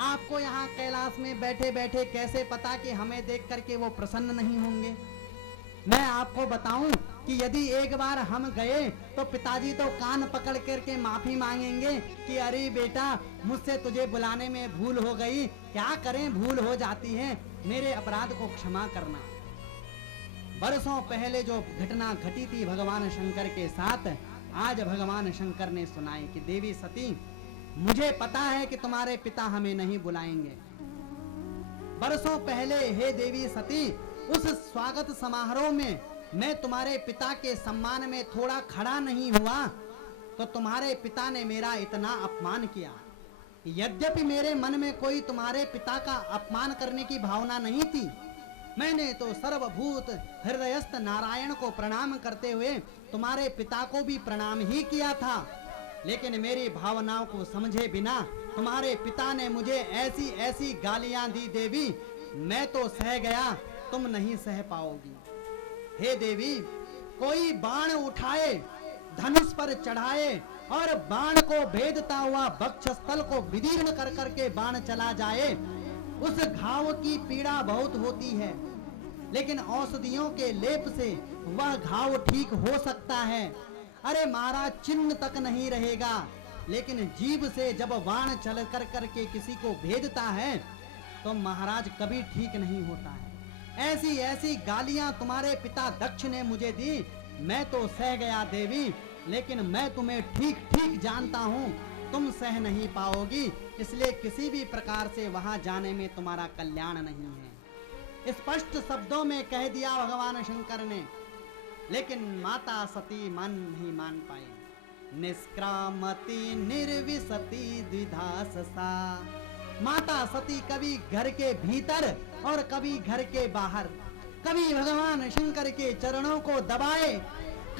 आपको यहाँ कैलाश में बैठे बैठे कैसे पता कि हमें देख करके वो प्रसन्न नहीं होंगे? मैं आपको बताऊं कि यदि एक बार हम गए तो पिताजी तो कान पकड़ करके माफी मांगेंगे कि अरे बेटा, मुझसे तुझे बुलाने में भूल हो गई, क्या करें, भूल हो जाती है, मेरे अपराध को क्षमा करना। बरसों पहले जो घटना घटी थी भगवान शंकर के साथ, आज भगवान शंकर ने सुनाई कि देवी सती, मुझे पता है कि तुम्हारे पिता हमें नहीं बुलाएंगे। बरसों पहले हे देवी सती, उस स्वागत समारोह में मैं तुम्हारे पिता के सम्मान में थोड़ा खड़ा नहीं हुआ तो तुम्हारे पिता ने मेरा इतना अपमान किया। यद्यपि मेरे मन में कोई तुम्हारे पिता का अपमान करने की भावना नहीं थी, मैंने तो सर्वभूत हृदयस्थ नारायण को प्रणाम करते हुए तुम्हारे पिता को भी प्रणाम ही किया था, लेकिन मेरी भावनाओं को समझे बिना तुम्हारे पिता ने मुझे ऐसी ऐसी गालियां दी देवी, मैं तो सह गया, तुम नहीं सह पाओगी। हे देवी, कोई बाण उठाए, धनुष पर चढ़ाए और बाण को भेदता हुआ वक्षस्थल को विदीर्ण कर करके बाण चला जाए, उस घाव की पीड़ा बहुत होती है, लेकिन औषधियों के लेप से वह घाव ठीक हो सकता है। अरे महाराज, चिन्ह तक नहीं रहेगा, लेकिन जीभ से जब बाण चल कर करके किसी को भेदता है तो महाराज कभी ठीक नहीं होता है। ऐसी ऐसी गालियां तुम्हारे पिता दक्ष ने मुझे दी, मैं तो सह गया देवी, लेकिन मैं तुम्हें ठीक ठीक जानता हूँ, तुम सह नहीं पाओगी, इसलिए किसी भी प्रकार से वहां जाने में तुम्हारा कल्याण नहीं है। स्पष्ट शब्दों में कह दिया भगवान शंकर ने, लेकिन माता सती मन नहीं मान पाए। निष्क्रामति निर्विसति द्विधा सा। माता सती कभी घर के भीतर और कभी घर के बाहर, कभी भगवान शंकर के चरणों को दबाए,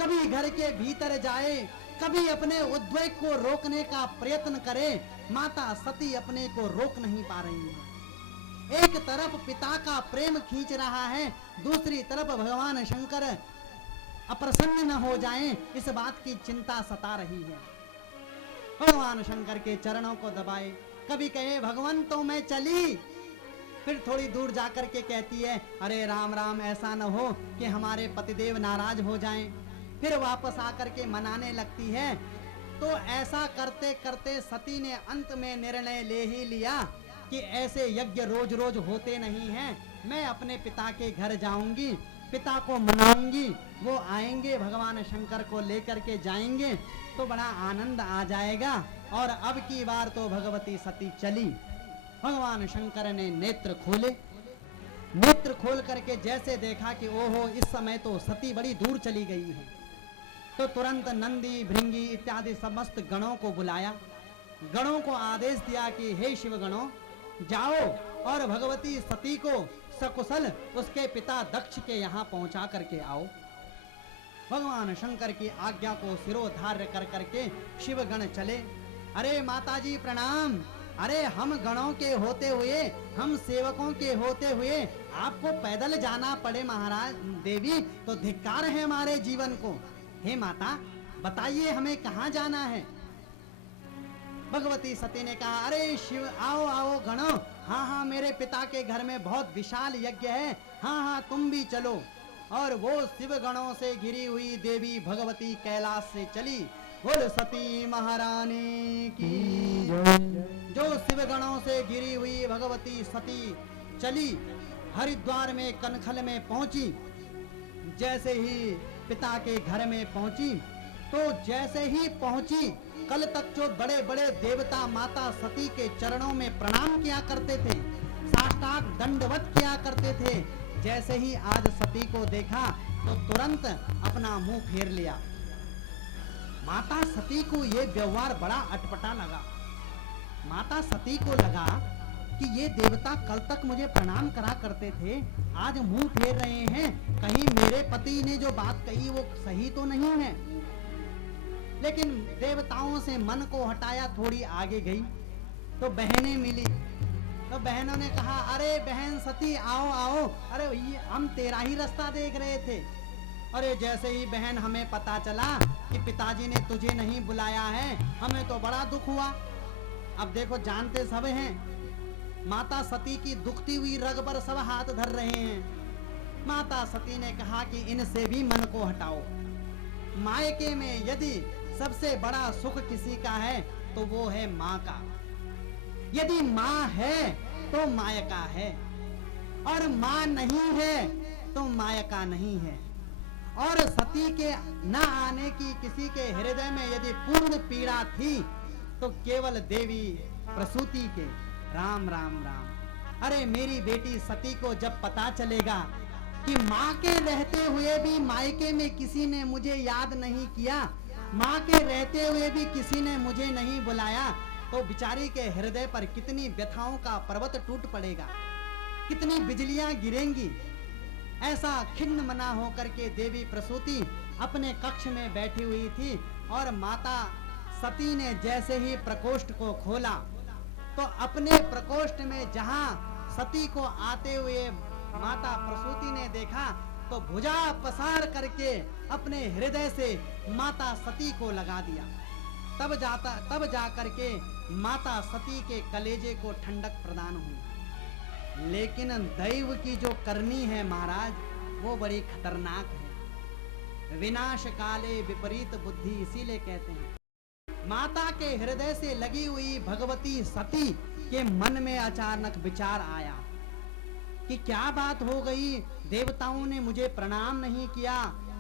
कभी घर के भीतर जाए, कभी अपने उद्वेग को रोकने का प्रयत्न करे। माता सती अपने को रोक नहीं पा रही है। एक तरफ पिता का प्रेम खींच रहा है, दूसरी तरफ भगवान शंकर अप्रसन्न न हो जाएं, इस बात की चिंता सता रही है। भगवान शंकर के चरणों को दबाए, कभी कहे भगवान तो मैं चली, फिर थोड़ी दूर जाकर के कहती है अरे राम राम, ऐसा न हो कि हमारे पतिदेव नाराज हो जाएं। फिर वापस आकर के मनाने लगती है। तो ऐसा करते करते सती ने अंत में निर्णय ले ही लिया कि ऐसे यज्ञ रोज रोज होते नहीं हैं, मैं अपने पिता के घर जाऊंगी, पिता को मनाऊंगी, वो आएंगे, भगवान शंकर को लेकर के जाएंगे तो बड़ा आनंद आ जाएगा। और अब की बार तो भगवती सती चली। भगवान शंकर ने नेत्र खोले, नेत्र खोल करके जैसे देखा कि ओहो, इस समय तो सती बड़ी दूर चली गई है, तो तुरंत नंदी भृंगी इत्यादि समस्त गणों को बुलाया। गणों को आदेश दिया कि हे शिव गणों, जाओ और भगवती सती को सकुशल उसके पिता दक्ष के यहाँ पहुंचा करके आओ। भगवान शंकर की आज्ञा को सिरोधार्य कर करके शिव गण चले। अरे माताजी प्रणाम, अरे हम गणों के होते हुए, हम सेवकों के होते हुए आपको पैदल जाना पड़े महाराज देवी, तो धिक्कार है हमारे जीवन को। हे माता बताइए हमें कहाँ जाना है। भगवती सती ने कहा अरे शिव, आओ आओ गणों, हाँ हाँ मेरे पिता के घर में बहुत विशाल यज्ञ है, हाँ हाँ तुम भी चलो। और वो शिव गणों से घिरी हुई देवी भगवती कैलाश से चली। बोल सती महारानी की। जो शिव गणों से घिरी हुई भगवती सती चली, हरिद्वार में कनखल में पहुंची। जैसे ही पिता के घर में पहुंची, तो जैसे ही पहुंची, कल तक जो बड़े बड़े देवता माता सती के चरणों में प्रणाम किया करते थे, साष्टांग दंडवत किया करते थे, जैसे ही आज सती को देखा तो तुरंत अपना मुंह फेर लिया। माता सती को ये व्यवहार बड़ा अटपटा लगा। माता सती को लगा कि ये देवता कल तक मुझे प्रणाम करा करते थे, आज मुंह फेर रहे हैं, कहीं मेरे पति ने जो बात कही वो सही तो नहीं है। लेकिन देवताओं से मन को हटाया, थोड़ी आगे गई तो बहनें मिली। तो बहनों ने कहा अरे बहन सती आओ आओ, अरे हम तेरा ही रास्ता देख रहे थे। अरे जैसे ही बहन हमें पता चला कि पिताजी ने तुझे नहीं बुलाया है, हमें तो बड़ा दुख हुआ। अब देखो जानते सब हैं, माता सती की दुखती हुई रग पर सब हाथ धर रहे हैं। माता सती ने कहा कि इनसे भी मन को हटाओ। मायके में यदि सबसे बड़ा सुख किसी का है तो वो है माँ का। यदि माँ है तो मायका है, और माँ नहीं है तो मायका नहीं है। और सती के न आने की किसी के हृदय में यदि पूर्ण पीड़ा थी तो केवल देवी प्रसूति के। राम राम राम। अरे मेरी बेटी सती को जब पता चलेगा कि माँ के रहते हुए भी मायके में किसी ने मुझे याद नहीं किया, माँ के रहते हुए भी किसी ने मुझे नहीं बुलाया, तो बिचारी के हृदय पर कितनी व्यथाओं का पर्वत टूट पड़ेगा, कितनी बिजलियां गिरेंगी। ऐसा खिन्न मना होकर के देवी प्रसूति अपने कक्ष में बैठी हुई थी, और माता सती ने जैसे ही प्रकोष्ठ को खोला तो अपने प्रकोष्ठ में जहां सती को आते हुए माता प्रसूति ने देखा, तो भुजा पसार करके अपने हृदय से माता सती को लगा दिया। तब जा करके माता सती के कलेजे को ठंडक प्रदान हुई। लेकिन दैव की जो करनी है महाराज, वो बड़ी खतरनाक है। विनाश काले विपरीत बुद्धि, इसीलिए कहते हैं माता के हृदय से लगी हुई भगवती सती के मन में अचानक विचार आया कि क्या बात हो गई, देवताओं ने मुझे प्रणाम नहीं किया,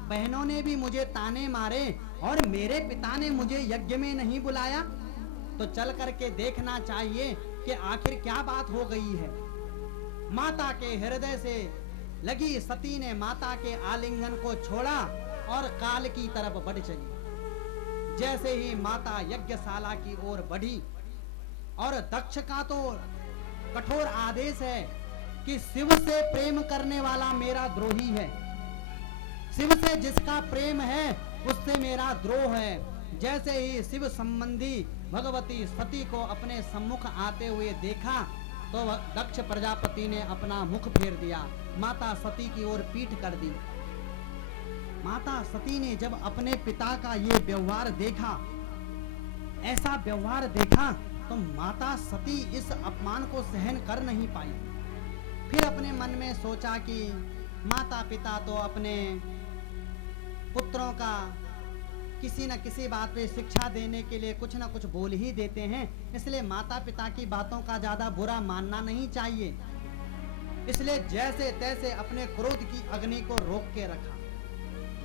बहनों ने भी मुझे ताने मारे, और मेरे पिता ने मुझे यज्ञ में नहीं बुलाया। तो चल करके देखना चाहिए कि आखिर क्या बात हो गई है। माता के हृदय से लगी सती ने माता के आलिंगन को छोड़ा और काल की तरफ बढ़ चली। जैसे ही माता यज्ञशाला की ओर बढ़ी, और दक्ष का तो कठोर आदेश है कि शिव से प्रेम करने वाला मेरा द्रोही है, शिव से जिसका प्रेम है उससे मेरा द्रोह है। जैसे ही शिव संबंधी भगवती सती को अपने सम्मुख आते हुए देखा तो दक्ष प्रजापति ने अपना मुख फेर दिया, माता सती की ओर पीठ कर दी। माता सती ने जब अपने पिता का ये व्यवहार देखा, ऐसा व्यवहार देखा, तो माता सती इस अपमान को सहन कर नहीं पाई। फिर अपने मन में सोचा कि माता पिता तो अपने पुत्रों का किसी न किसी बात पे शिक्षा देने के लिए कुछ न कुछ बोल ही देते हैं, इसलिए माता पिता की बातों का ज्यादा बुरा मानना नहीं चाहिए। इसलिए जैसे तैसे अपने क्रोध की अग्नि को रोक के रखा।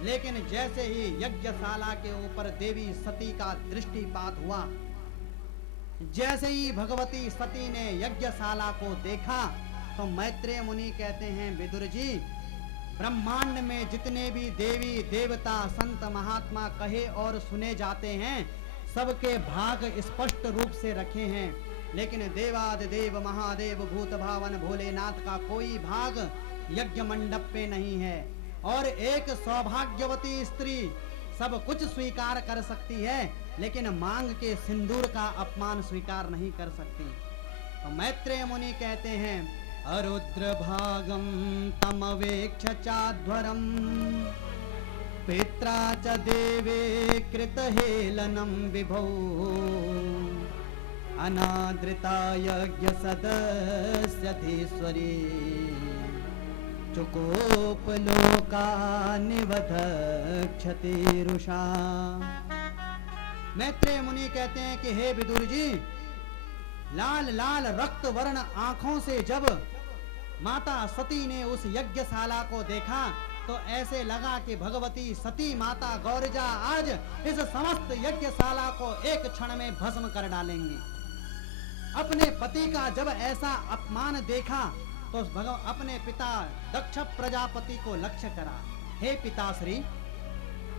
लेकिन जैसे ही यज्ञशाला के ऊपर देवी सती का दृष्टिपात हुआ, जैसे ही भगवती सती ने यज्ञशाला को देखा, तो मैत्रेय मुनि कहते हैं, विदुर जी, ब्रह्मांड में जितने भी देवी देवता संत महात्मा कहे और सुने जाते हैं, सबके भाग स्पष्ट रूप से रखे हैं, लेकिन देवादिदेव महादेव भूत भावन भोलेनाथ का कोई भाग यज्ञ मंडप पे नहीं है। और एक सौभाग्यवती स्त्री सब कुछ स्वीकार कर सकती है, लेकिन मांग के सिंदूर का अपमान स्वीकार नहीं कर सकती। तो मैत्रेय मुनि कहते हैं, अरुद्र भागम तमवेक्ष चाध्वरम पित्रा च देवे कृत हेलनम विभो अनादृता यज्ञ सदस्यधीश्वरी चुकोप लोका निवधक्षति रुषा। मैत्रेय मुनि कहते हैं कि हे विदुर जी, लाल लाल रक्त वर्ण आंखों से जब माता सती ने उस यज्ञशाला को देखा, तो ऐसे लगा कि भगवती सती माता गौरजा आज इस समस्त यज्ञशाला को एक क्षण में भस्म कर डालेंगी। अपने पति का जब ऐसा अपमान देखा, तो अपने पिता दक्ष प्रजापति को लक्ष्य करा, हे पिताश्री,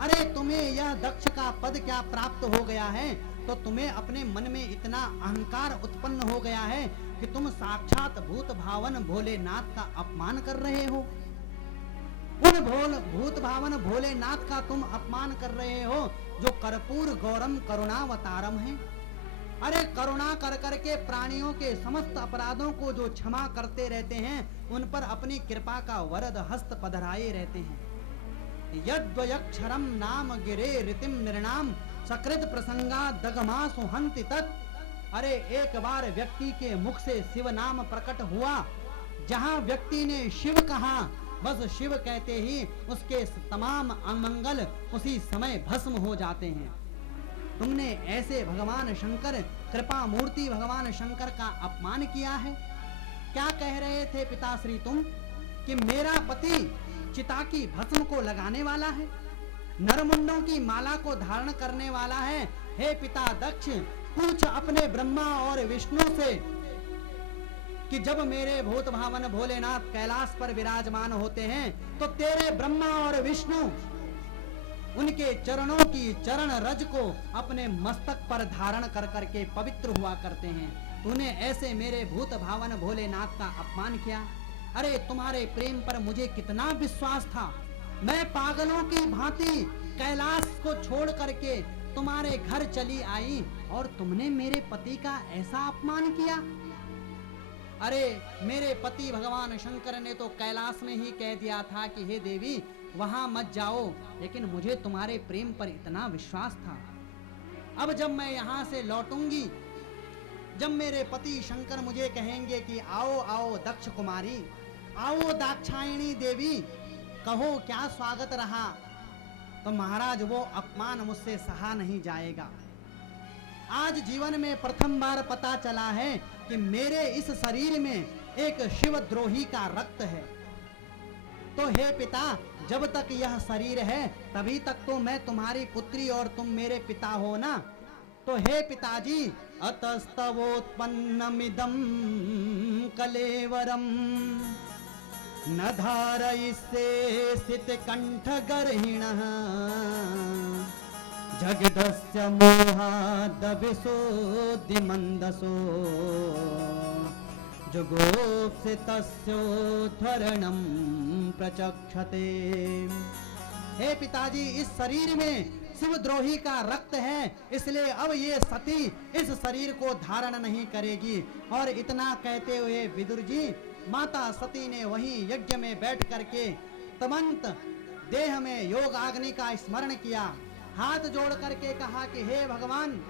अरे तुम्हें यह दक्ष का पद क्या प्राप्त हो गया है, तो तुम्हें अपने मन में इतना अहंकार उत्पन्न हो गया है कि तुम साक्षात भूत भावन भोलेनाथ का अपमान कर रहे हो। उन भूत भावन भोलेनाथ का तुम अपमान कर रहे हो जो कर्पूर गौरम करुणावतारम है। अरे करुणा कर करके प्राणियों के समस्त अपराधों को जो क्षमा करते रहते हैं, उन पर अपनी कृपा का वरद हस्त पधराए रहते हैं। यद्वयक्षरम नाम गिरे ऋतिम निर्णाम सकृत प्रसंगा दगमा सुहंति तत्। अरे एक बार व्यक्ति के मुख से शिव नाम प्रकट हुआ, जहां व्यक्ति ने शिव कहा, बस शिव कहते ही उसके तमाम अमंगल उसी समय भस्म हो जाते हैं। तुमने ऐसे भगवान शंकर, कृपा मूर्ति भगवान शंकर का अपमान किया है। क्या कह रहे थे पिताश्री तुम कि मेरा पति चिता की भस्म को लगाने वाला है, नरमुंडों की माला को धारण करने वाला है। हे पिता दक्ष, पूछ अपने ब्रह्मा और विष्णु से कि जब मेरे भूत भावन भोलेनाथ कैलाश पर विराजमान होते हैं, तो तेरे ब्रह्मा और विष्णु उनके चरणों की चरण रज को अपने मस्तक पर धारण कर करके पवित्र हुआ करते हैं। तूने ऐसे मेरे भूत भावन भोलेनाथ का अपमान किया। अरे तुम्हारे प्रेम पर मुझे कितना विश्वास था। मैं पागलों की भांति कैलाश को छोड़ करके तुम्हारे घर चली आई और तुमने मेरे पति का ऐसा अपमान किया। अरे मेरे पति भगवान शंकर ने तो कैलाश में ही कह दिया था कि हे देवी वहां मत जाओ, लेकिन मुझे तुम्हारे प्रेम पर इतना विश्वास था। अब जब मैं यहाँ से लौटूंगी, जब मेरे पति शंकर मुझे कहेंगे कि आओ आओ दक्ष कुमारी, आओ दाक्षायणी देवी, कहो क्या स्वागत रहा, तो महाराज वो अपमान मुझसे सहा नहीं जाएगा। आज जीवन में प्रथम बार पता चला है कि मेरे इस शरीर में एक शिवद्रोही का रक्त है। तो हे पिता, जब तक यह शरीर है तभी तक तो मैं तुम्हारी पुत्री और तुम मेरे पिता हो ना। तो हे पिताजी, अतस्तवोत्पन्नमिदं कलेवरम न धारयिष्ये सित कंठ गर्हिणः जगदस्य मोहादविशोऽधिमन्दसो जुगोप्सितस्योद्धरणं प्रचक्षते। हे पिताजी, इस शरीर में शिवद्रोही का रक्त है, इसलिए अब ये सती इस शरीर को धारण नहीं करेगी। और इतना कहते हुए विदुर जी, माता सती ने वहीं यज्ञ में बैठ करके तमंत देह में योग अग्नि का स्मरण किया, हाथ जोड़ करके कहा कि हे भगवान,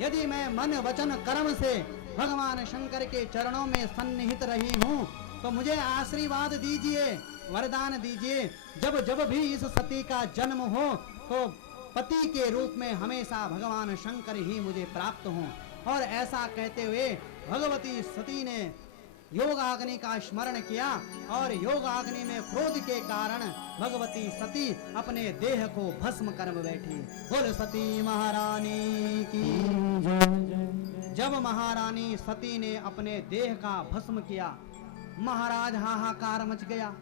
यदि मैं मन वचन कर्म से भगवान शंकर के चरणों में सन्निहित रही हूँ तो मुझे आशीर्वाद दीजिए, वरदान दीजिए। जब जब भी इस सती का जन्म हो तो पति के रूप में हमेशा भगवान शंकर ही मुझे प्राप्त हों। और ऐसा कहते हुए भगवती सती ने योगाग्नि का स्मरण किया और योगाग्नि में क्रोध के कारण भगवती सती अपने देह को भस्म कर बैठी। बोल सती महारानी की। जब महारानी सती ने अपने देह का भस्म किया, महाराज हाहाकार मच गया।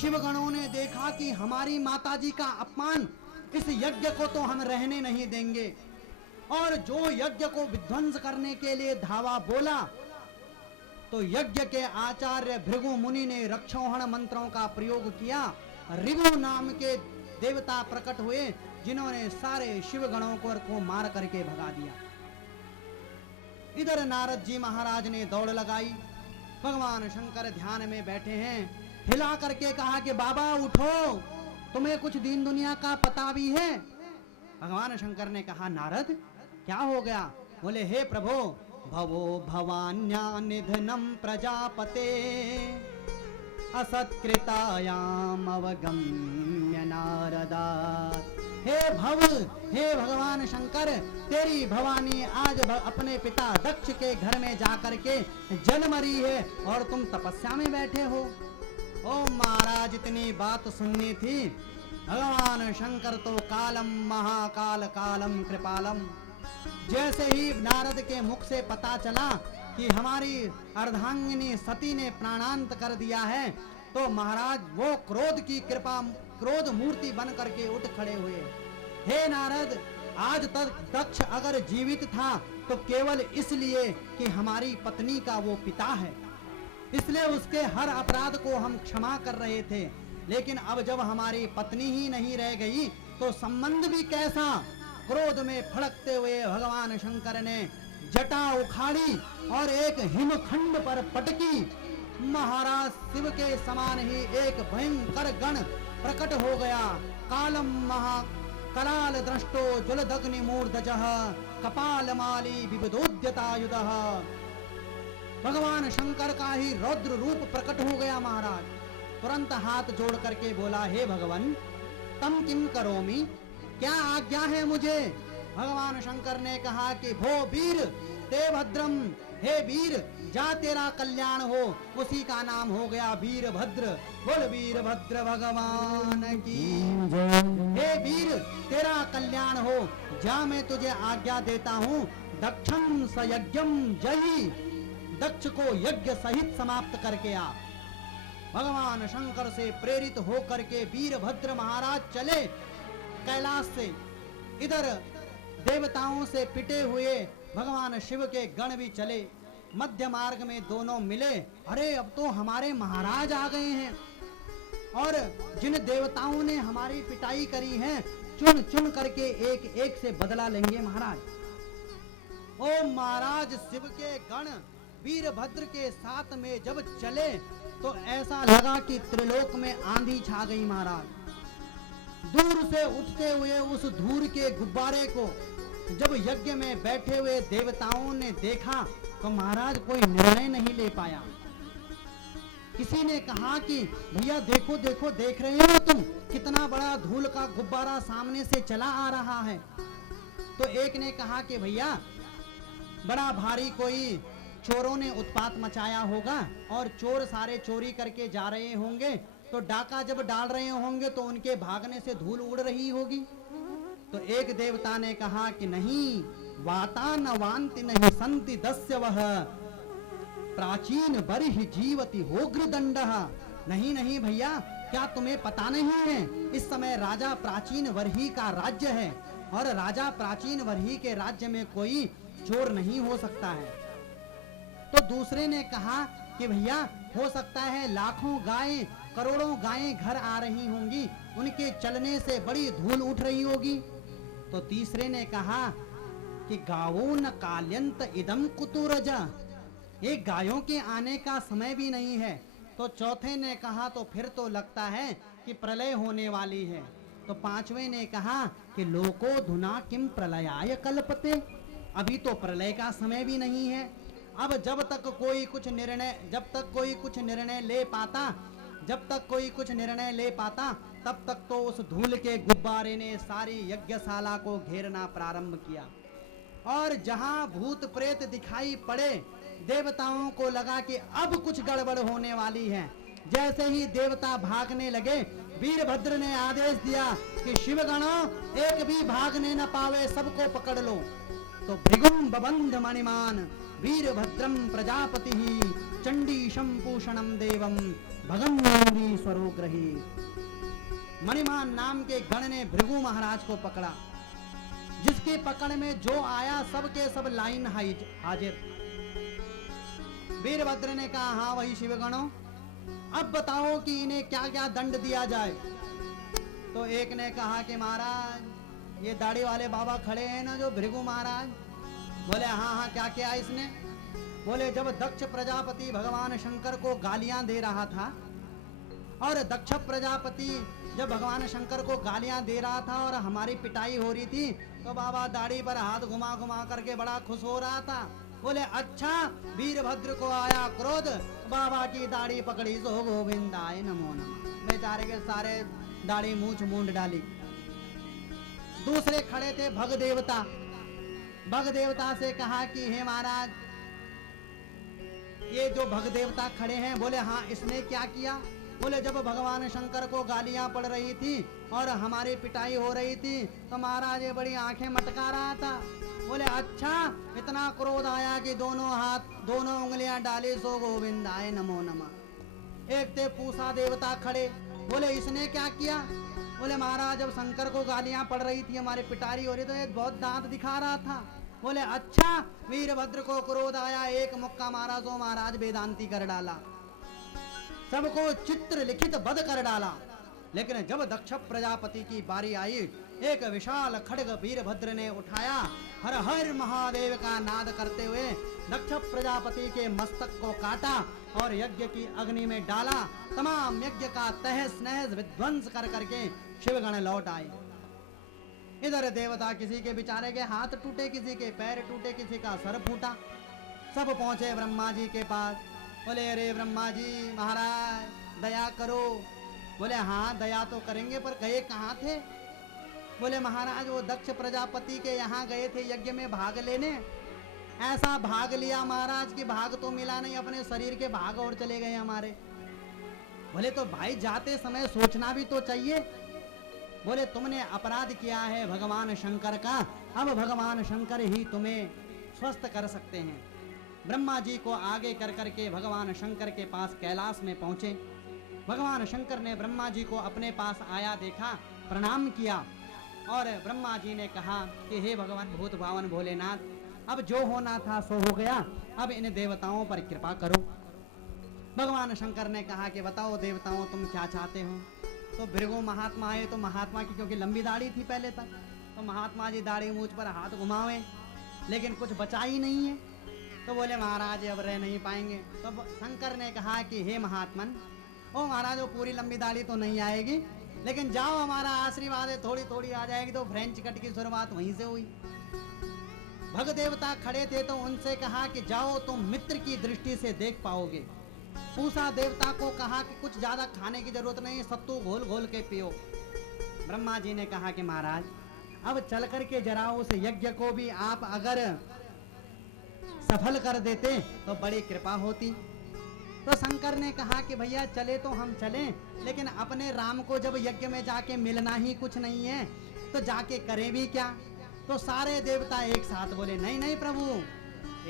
शिवगणों ने देखा कि हमारी माताजी का अपमान, इस यज्ञ को तो हम रहने नहीं देंगे। और जो यज्ञ को विध्वंस करने के लिए धावा बोला तो यज्ञ के आचार्य भृगु मुनि ने रक्षोहण मंत्रों का प्रयोग किया। ऋगु नाम के देवता प्रकट हुए जिन्होंने सारे शिवगणों को मार करके भगा दिया। इधर नारद जी महाराज ने दौड़ लगाई। भगवान शंकर ध्यान में बैठे हैं। हिला करके कहा कि बाबा उठो, तुम्हें कुछ दीन दुनिया का पता भी है। भगवान शंकर ने कहा नारद क्या हो गया? बोले हे प्रभु, भवो भवान्या निधनम प्रजापते असत्कृतायाम अवगम्य नारदात्। हे भव, हे भगवान शंकर, तेरी भवानी आज अपने पिता दक्ष के घर में जाकर के जल मरी है और तुम तपस्या में बैठे हो। ओ महाराज, इतनी बात सुननी थी। भगवान शंकर तो कालम महाकाल कालम कृपालम। जैसे ही नारद के मुख से पता चला कि हमारी अर्धांगिनी सती ने प्राणांत कर दिया है तो महाराज वो क्रोध की कृपा, क्रोध मूर्ति बन करके उठ खड़े हुए। हे नारद, आज तक दक्ष अगर जीवित था तो केवल इसलिए कि हमारी पत्नी का वो पिता है, इसलिए उसके हर अपराध को हम क्षमा कर रहे थे। लेकिन अब जब हमारी पत्नी ही नहीं रह गई तो संबंध भी कैसा। क्रोध में फड़कते हुए भगवान शंकर ने जटा उखाड़ी और एक हिमखंड पर पटकी। महाराज शिव के समान ही एक भयंकर गण प्रकट हो गया। कालम महाकलाल दृष्टो ज्वलदग्नि मूर्धजः कपालमाली विविधोद्यतायुधः। भगवान शंकर का ही रौद्र रूप प्रकट हो गया। महाराज तुरंत हाथ जोड़ करके बोला, हे भगवान, तम किम करोमि, क्या आज्ञा है मुझे? भगवान शंकर ने कहा कि भो वीर ते भद्रम, हे वीर जा तेरा कल्याण हो। उसी का नाम हो गया वीरभद्र। बोल वीरभद्र भगवान की। हे वीर तेरा कल्याण हो, जा मैं तुझे आज्ञा देता हूँ। दक्षम सयज्ञम जयी, दक्ष को यज्ञ सहित समाप्त करके आ। भगवान शंकर से प्रेरित होकर के वीरभद्र महाराज चले कैलाश से। इधर देवताओं से पिटे हुए भगवान शिव के गण भी चले। मध्य मार्ग में दोनों मिले। अरे अब तो हमारे महाराज आ गए हैं और जिन देवताओं ने हमारी पिटाई करी है चुन चुन करके एक एक से बदला लेंगे महाराज। ओ महाराज, शिव के गण वीरभद्र के साथ में जब चले तो ऐसा लगा कि त्रिलोक में आंधी छा गई। महाराज दूर से उठते हुए उस धूल के गुब्बारे को जब यज्ञ में बैठे हुए देवताओं ने देखा तो महाराज कोई निर्णय नहीं ले पाया। किसी ने कहा कि भैया देखो देखो, देख रहे हो तुम कितना बड़ा धूल का गुब्बारा सामने से चला आ रहा है। तो एक ने कहा कि भैया बड़ा भारी कोई चोरों ने उत्पात मचाया होगा और चोर सारे चोरी करके जा रहे होंगे, तो डाका जब डाल रहे होंगे तो उनके भागने से धूल उड़ रही होगी। तो एक देवता ने कहा कि नहीं, वाता न वांति नहीं संति दस्य वह प्राचीन बरिह जीवति होग्र दंडः। नहीं नहीं भैया, क्या तुम्हें पता नहीं है, इस समय राजा प्राचीन वर्ही का राज्य है और राजा प्राचीन वरही के राज्य में कोई चोर नहीं हो सकता है। तो दूसरे ने कहा कि भैया हो सकता है लाखों गायें करोड़ों गायें घर आ रही होंगी, उनके चलने से बड़ी धूल उठ रही होगी। तो तीसरे ने कहा कि गावो न काल्यंत इदम कुतुरजा, एक गायों के आने का समय भी नहीं है। तो चौथे ने कहा तो फिर तो लगता है कि प्रलय होने वाली है। तो पांचवें ने कहा कि लोको धुना किम प्रलयाय कल्पते, अभी तो प्रलय का समय भी नहीं है। अब जब तक कोई कुछ निर्णय ले पाता तब तक तो उस धूल के गुब्बारे ने सारी यज्ञशाला को घेरना प्रारंभ किया। और जहां भूत प्रेत दिखाई पड़े, देवताओं को लगा कि अब कुछ गड़बड़ होने वाली है। जैसे ही देवता भागने लगे, वीरभद्र ने आदेश दिया कि शिवगणों, एक भी भागने न पावे, सबको पकड़ लो। तो भृगुम बबंध मणिमान वीरभद्रम प्रजापति चंडीशम पूषणम देवम भगन्वी स्वरोग्रही। मणिमान नाम के गण ने भृगु महाराज को पकड़ा, जिसके पकड़ में जो आया सबके सब लाइन हाजिर। वीरभद्र ने कहा हाँ वही शिवगणों, अब बताओ कि इन्हें क्या क्या दंड दिया जाए। तो एक ने कहा कि महाराज ये दाढ़ी वाले बाबा खड़े हैं ना जो भृगु महाराज, बोले हाँ हाँ क्या क्या इसने। बोले जब दक्ष प्रजापति भगवान शंकर को गालियां दे रहा था, और दक्ष प्रजापति जब भगवान शंकर को गालियां दे रहा था और हमारी पिटाई हो रही थी, तो बाबा दाढ़ी पर हाथ घुमा घुमा करके बड़ा खुश हो रहा था। बोले अच्छा, वीरभद्र को आया क्रोध, बाबा की दाढ़ी पकड़ी, सो गोविंदाय नमो नमः। बेचारे के सारे दाढ़ी मूंछ मूंड डाली। दूसरे खड़े थे भग देवता। भग देवता से कहा कि हे महाराज, ये जो भग देवता खड़े हैं, बोले हाँ इसने क्या किया। बोले जब भगवान शंकर को गालियां पड़ रही थी और हमारी पिटाई हो रही थी, तो महाराज ये बड़ी आंखें मटका रहा था। बोले अच्छा, इतना क्रोध आया कि दोनों उंगलियां डाली, सो गोविंदाय नमो नमः। एक थे पूसा देवता खड़े, बोले इसने क्या किया। बोले महाराज जब शंकर को गालियां पड़ रही थी, हमारी पिटाई हो रही, तो ये बहुत दांत दिखा रहा था। बोले अच्छा, वीरभद्र को क्रोध आया, एक मुक्का मारा तो महाराज वेदांती कर डाला, सबको चित्र लिखित बध कर डाला। लेकिन जब दक्ष प्रजापति की बारी आई, एक विशाल खड्ग वीरभद्र ने उठाया, हर हर महादेव का नाद करते हुए दक्ष प्रजापति के मस्तक को काटा और यज्ञ की अग्नि में डाला। तमाम यज्ञ का तहस नहस विध्वंस कर करके शिवगण लौट आए। इधर देवता किसी के बेचारे के हाथ टूटे, किसी के पैर टूटे, किसी का सर फूटा। सब पहुंचे ब्रह्मा जी के पास। बोले अरे ब्रह्मा जी महाराज दया करो। बोले हाँ दया तो करेंगे, पर गए कहाँ थे। बोले महाराज वो दक्ष प्रजापति के यहाँ गए थे यज्ञ में भाग लेने। ऐसा भाग लिया महाराज कि भाग तो मिला नहीं, अपने शरीर के भाग और चले गए हमारे। बोले तो भाई जाते समय सोचना भी तो चाहिए। बोले तुमने अपराध किया है भगवान शंकर का, अब भगवान शंकर ही तुम्हें स्वस्थ कर सकते हैं। ब्रह्मा जी को आगे कर करके भगवान शंकर के पास कैलाश में पहुंचे। भगवान शंकर ने ब्रह्मा जी को अपने पास आया देखा, प्रणाम किया और ब्रह्मा जी ने कहा कि हे भगवान भूत भावन भोलेनाथ, अब जो होना था सो हो गया, अब इन देवताओं पर कृपा करो। भगवान शंकर ने कहा कि बताओ देवताओं तुम क्या चाहते हो। तो भृगु महात्मा आए, तो महात्मा की क्योंकि लंबी दाढ़ी थी पहले तक, तो महात्मा जी दाढ़ी मूंछ पर हाथ घुमावे, लेकिन कुछ बचा ही नहीं है। तो बोले महाराज अब रह नहीं पाएंगे। तो शंकर ने कहा कि हे महात्मन, ओ महाराज वो पूरी लंबी दाढ़ी तो नहीं आएगी, लेकिन जाओ हमारा आशीर्वाद है, थोड़ी थोड़ी आ जाएगी। तो फ्रेंच कट की शुरुआत वहीं से हुई। भग देवता खड़े थे तो उनसे कहा कि जाओ तुम मित्र की दृष्टि से देख पाओगे। पूसा देवता को कहा कि कुछ ज्यादा खाने की जरूरत नहीं, सत्तू घोल घोल के पियो। ब्रह्मा जी ने कहा कि महाराज अब चल करके जरा उस यज्ञ को भी आप अगर सफल कर देते तो बड़ी कृपा होती। तो शंकर ने कहा कि भैया चले तो हम चलें, लेकिन अपने राम को जब यज्ञ में जाके मिलना ही कुछ नहीं है तो जाके करें भी क्या। तो सारे देवता एक साथ बोले नहीं नहीं प्रभु,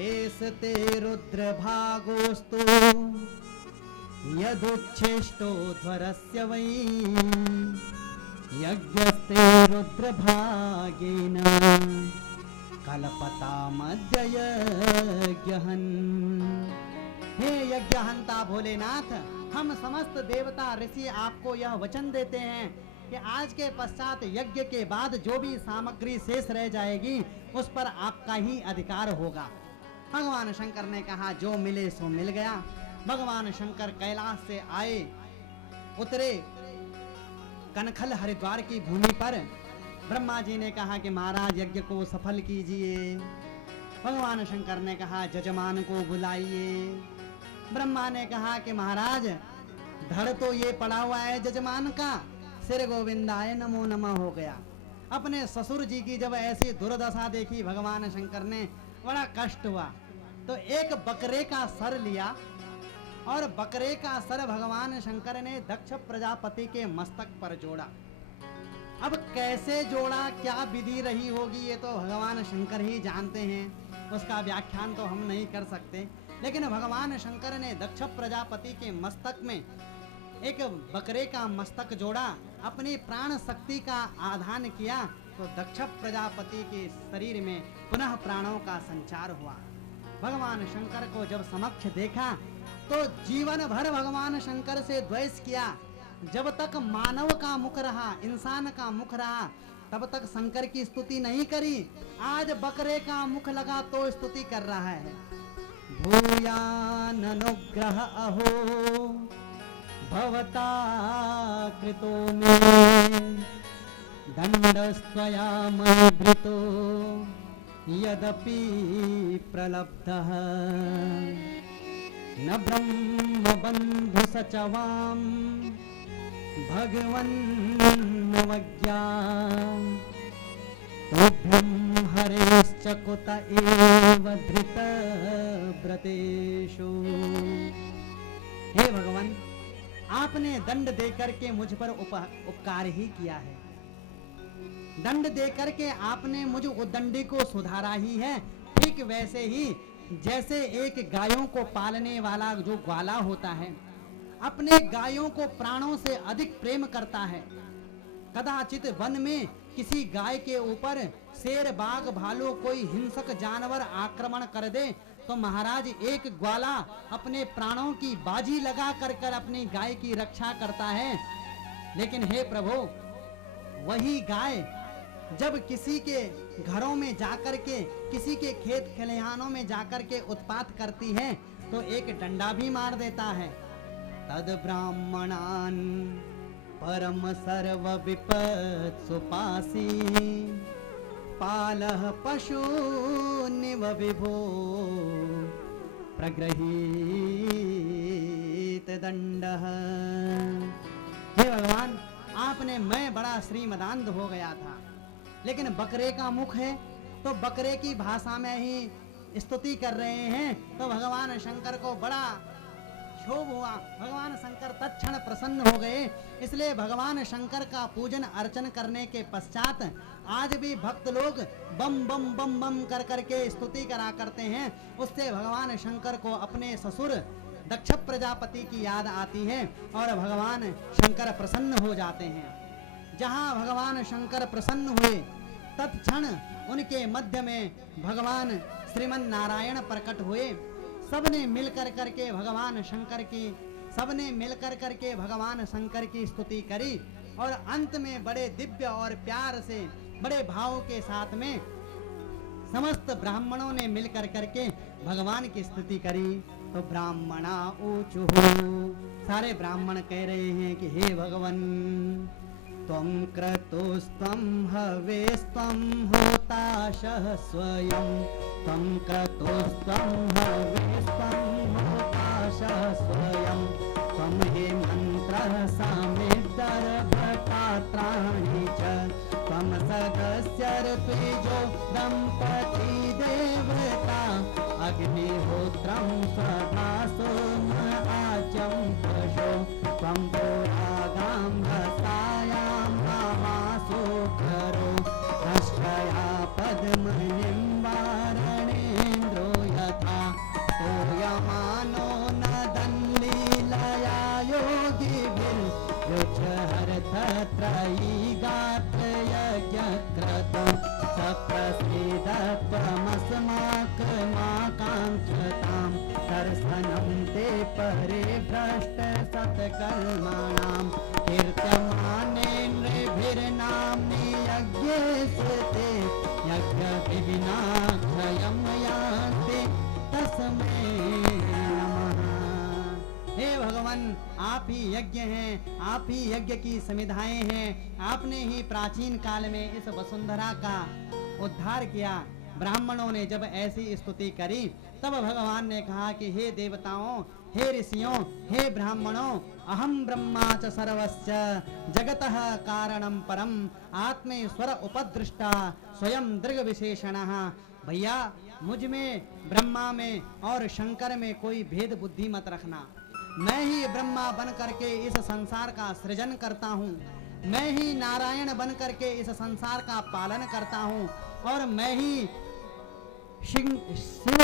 एस्ते रुद्र भागोस्तु यदुच्छेष्टो ध्वरस्य वै यज्ञस्ते रुद्रभागेन कल्पतामद्य यज्ञहन्। हे यज्ञहंता भोलेनाथ, हम समस्त देवता ऋषि आपको यह वचन देते हैं कि आज के पश्चात यज्ञ के बाद जो भी सामग्री शेष रह जाएगी उस पर आपका ही अधिकार होगा। भगवान शंकर ने कहा जो मिले सो मिल गया। भगवान शंकर कैलाश से आए, उतरे कनखल हरिद्वार की भूमि पर। ब्रह्मा जी ने कहा कि महाराज यज्ञ को सफल कीजिए। भगवान शंकर ने कहा जजमान को बुलाइए। ब्रह्मा ने कहा कि महाराज धड़ तो ये पड़ा हुआ है जजमान का, सिर गोविंदाय नमो नमः हो गया। अपने ससुर जी की जब ऐसी दुर्दशा देखी भगवान शंकर ने, बड़ा कष्ट हुआ, तो एक बकरे का सर लिया और बकरे का सर भगवान शंकर ने दक्ष प्रजापति के मस्तक पर जोड़ा। अब कैसे जोड़ा, क्या विधि रही होगी, ये तो भगवान शंकर ही जानते हैं, उसका व्याख्यान तो हम नहीं कर सकते। लेकिन भगवान शंकर ने दक्ष प्रजापति के मस्तक में एक बकरे का मस्तक जोड़ा, अपनी प्राण शक्ति का आधान किया, तो दक्ष प्रजापति के शरीर में पुनः प्राणों का संचार हुआ। भगवान शंकर को जब समक्ष देखा तो जीवन भर भगवान शंकर से द्वेष किया। जब तक मानव का मुख रहा, इंसान का मुख रहा, तब तक शंकर की स्तुति नहीं करी। आज बकरे का मुख लगा तो स्तुति कर रहा है। भूयान अनुग्रह अहो भवता कृतो मे दंडस्त्वया मद्भृतो यदपि प्रलब्धः न ब्रह्म बंधु सचवाम भगवन्नवज्ञा तोभ्यं हरेश्च कुत एव धृत व्रतेषु। हे भगवान, आपने दंड देकर के मुझ पर उपकार ही किया है। दंड देकर के आपने मुझ उद्दंडी को सुधारा ही है। ठीक वैसे ही जैसे एक गायों को पालने वाला जो ग्वाला होता है, अपने गायों को प्राणों से अधिक प्रेम करता है। कदाचित वन में किसी गाय के ऊपर शेर, बाघ, भालू, कोई हिंसक जानवर आक्रमण कर दे तो महाराज एक ग्वाला अपने प्राणों की बाजी लगा कर अपनी गाय की रक्षा करता है। लेकिन हे प्रभु, वही गाय जब किसी के घरों में जाकर के, किसी के खेत खलिहानों में जाकर के उत्पात करती है तो एक डंडा भी मार देता है। तद ब्राह्मणान परम सर्व विपत् सुपासी पालः पशु निव विभो प्रगृहीत दंडः। हे भगवान, आपने मैं बड़ा श्रीमदांध हो गया था, लेकिन बकरे का मुख है तो बकरे की भाषा में ही स्तुति कर रहे हैं, तो भगवान शंकर को बड़ा क्षोभ हुआ। भगवान शंकर तत्क्षण प्रसन्न हो गए। इसलिए भगवान शंकर का पूजन अर्चन करने के पश्चात आज भी भक्त लोग बम बम बम बम कर करके स्तुति करा करते हैं। उससे भगवान शंकर को अपने ससुर दक्ष प्रजापति की याद आती है और भगवान शंकर प्रसन्न हो जाते हैं। जहाँ भगवान शंकर प्रसन्न हुए तत्क्षण उनके मध्य में भगवान श्रीमन नारायण प्रकट हुए। सबने मिलकर करके भगवान शंकर की स्तुति करी और अंत में बड़े दिव्य और प्यार से, बड़े भाव के साथ में समस्त ब्राह्मणों ने मिलकर करके भगवान की स्तुति करी। तो ब्राह्मणा ऊचु, सारे ब्राह्मण कह रहे हैं कि हे भगवान, त्वं क्रतुस्त्वं हवेस्त्वं होताशः स्वयं, त्वं क्रतुस्त्वं हवेस्त्वं होताशः स्वयं, त्वं हेमन्त्रः सामिद्धर्भपात्राणि च, त्वं सदस्य ऋत्विजो दम्पती देवता, अग्निहोत्रं सदा सोम आच्यं पशो, त्वं पुरागां भसायां महासो करो, दष्टया पद्मनिं वारणेन्द्रो यथा, तोयमानो नदन्लीलया योगिभिर्युच्छहरतत्रयी गा परिभ्रष्ट सत्कर्मणां कीर्त्यमानेन्द्रभिर्नाम्नि यज्ञस्ते यज्ञविघ्नाक्षयं यान्ति तस्मै नमः। हे भगवान, आप ही यज्ञ हैं, आप ही यज्ञ की समिधाएं हैं। आपने ही प्राचीन काल में इस वसुंधरा का उद्धार किया। ब्राह्मणों ने जब ऐसी स्तुति करी तब भगवान ने कहा कि हे देवताओं, हे ऋषियों, हे ब्राह्मणों, अहम ब्रह्मा च सर्वस्य जगतः कारणं परम आत्मेश्वर उपदृष्टा स्वयं दृग विशेषणः। भैया, मुझ में, ब्रह्मा में और शंकर में कोई भेद बुद्धि मत रखना। मैं ही ब्रह्मा बन करके इस संसार का सृजन करता हूँ, मैं ही नारायण बन करके इस संसार का पालन करता हूँ, और मैं ही शिव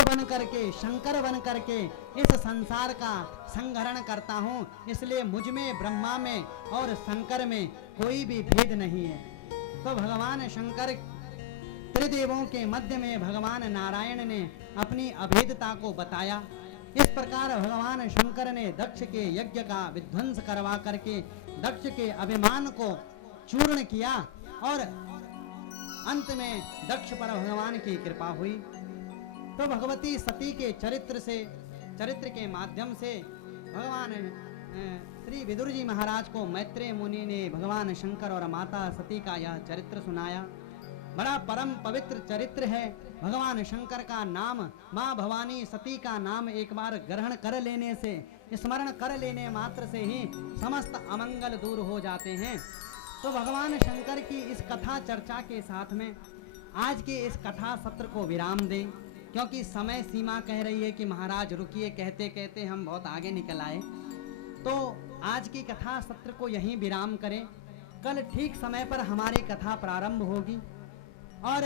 बन करके, शंकर बन करके इस संसार का संहरण करता हूँ। इसलिए मुझ में, ब्रह्मा में और शंकर में कोई भी भेद नहीं है। तो भगवान शंकर, त्रिदेवों के मध्य में भगवान नारायण ने अपनी अभेदता को बताया। इस प्रकार भगवान शंकर ने दक्ष के यज्ञ का विध्वंस करवा करके दक्ष के अभिमान को चूर्ण किया, और अंत में दक्ष पर भगवान की कृपा हुई। तो भगवती सती के चरित्र के माध्यम से भगवान श्री विदुर जी महाराज को मैत्रेय मुनि ने भगवान शंकर और माता सती का यह चरित्र सुनाया। बड़ा परम पवित्र चरित्र है। भगवान शंकर का नाम, माँ भवानी सती का नाम एक बार ग्रहण कर लेने से, स्मरण कर लेने मात्र से ही समस्त अमंगल दूर हो जाते हैं। तो भगवान शंकर की इस कथा चर्चा के साथ में आज के इस कथा सत्र को विराम दें, क्योंकि समय सीमा कह रही है कि महाराज रुकिए, कहते कहते हम बहुत आगे निकल आए। तो आज की कथा सत्र को यहीं विराम करें। कल ठीक समय पर हमारी कथा प्रारंभ होगी और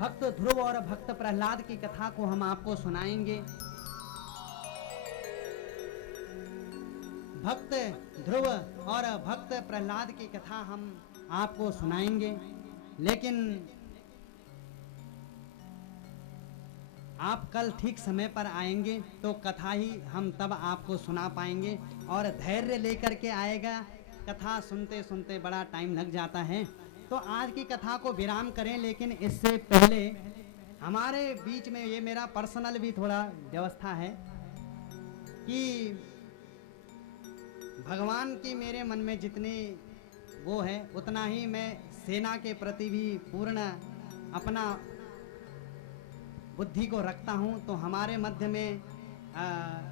भक्त ध्रुव और भक्त प्रहलाद की कथा को हम आपको सुनाएंगे। भक्त ध्रुव और भक्त प्रहलाद की कथा हम आपको सुनाएंगे, लेकिन आप कल ठीक समय पर आएंगे तो कथा ही हम तब आपको सुना पाएंगे, और धैर्य लेकर के आएगा। कथा सुनते सुनते बड़ा टाइम लग जाता है। तो आज की कथा को विराम करें, लेकिन इससे पहले हमारे बीच में ये मेरा पर्सनल भी थोड़ा व्यवस्था है कि भगवान की मेरे मन में जितनी वो है उतना ही मैं सेना के प्रति भी पूर्ण अपना बुद्धि को रखता हूँ। तो हमारे मध्य में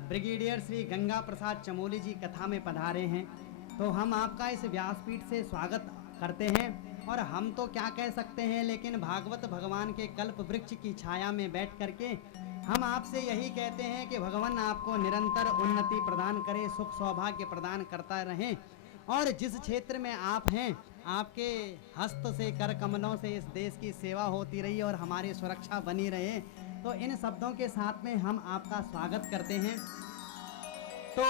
ब्रिगेडियर श्री गंगा प्रसाद चमोली जी कथा में पधारे हैं। तो हम आपका इस व्यासपीठ से स्वागत करते हैं। और हम तो क्या कह सकते हैं, लेकिन भागवत भगवान के कल्प वृक्ष की छाया में बैठ करके हम आपसे यही कहते हैं कि भगवान आपको निरंतर उन्नति प्रदान करे, सुख सौभाग्य प्रदान करता रहे, और जिस क्षेत्र में आप हैं आपके हस्त से, कर कमलों से इस देश की सेवा होती रही और हमारी सुरक्षा बनी रहे। तो इन शब्दों के साथ में हम आपका स्वागत करते हैं। तो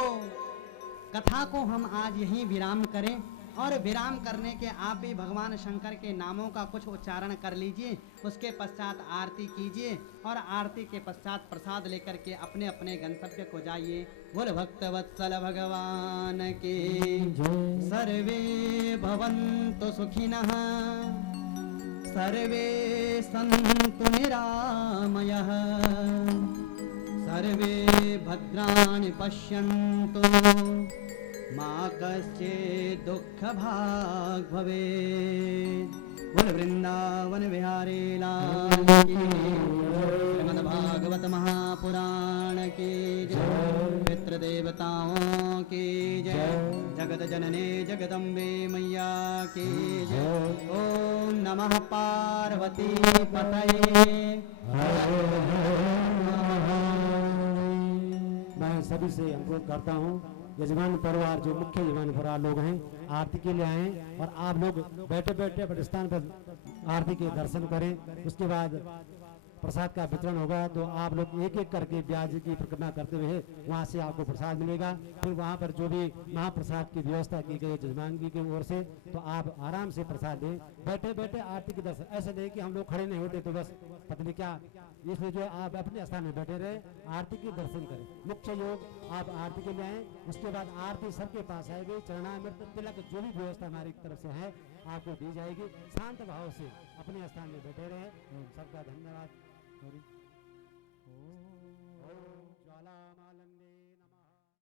कथा को हम आज यहीं विराम करें, और विराम करने के आप भी भगवान शंकर के नामों का कुछ उच्चारण कर लीजिए। उसके पश्चात आरती कीजिए, और आरती के पश्चात प्रसाद लेकर के अपने अपने गंतव्य को जाइए। बोल भक्त वत्सल भगवान के सर्वे भवन्तु सुखिनः, सर्वे सन्तु निरामयः, सर्वे भद्राणि पश्यन्तु, माँ कश्चित् दुःख भाग भवेत्। बोल वृंदावन विहारी लाल की, श्रीमद् भागवत महापुराण की जय, पितृदेवताओं की जय, जगत जननी जगदम्बे मैया की जय। ओम नमः पार्वती पतये। मैं सभी से अनुरोध करता हूँ, यजमान परिवार, जो मुख्य यजमान परिवार लोग हैं, आरती के लिए आए, और आप लोग बैठे बैठे अपने स्थान पर आरती के दर्शन करें। उसके बाद प्रसाद का वितरण होगा, तो आप लोग एक एक करके ब्याज की परिक्रमा करते हुए वहाँ से आपको प्रसाद मिलेगा। फिर वहाँ पर जो भी महाप्रसाद की व्यवस्था की गई यजमान जी की ओर से, तो आप आराम से प्रसाद दें, बैठे बैठे आरती के दर्शन। ऐसे नहीं कि हम लोग खड़े नहीं होते तो बस पता नहीं क्या इसलिए जो है आप अपने स्थान में बैठे रहे, आरती के दर्शन करें। मुख्य योग आप आरती के लिए आए, उसके बाद आरती सबके पास आएगी, चरणामृत तिलक जो भी व्यवस्था हमारी तरफ से है आपको दी जाएगी। शांत भाव से अपने स्थान में बैठे रहे। सबका धन्यवाद।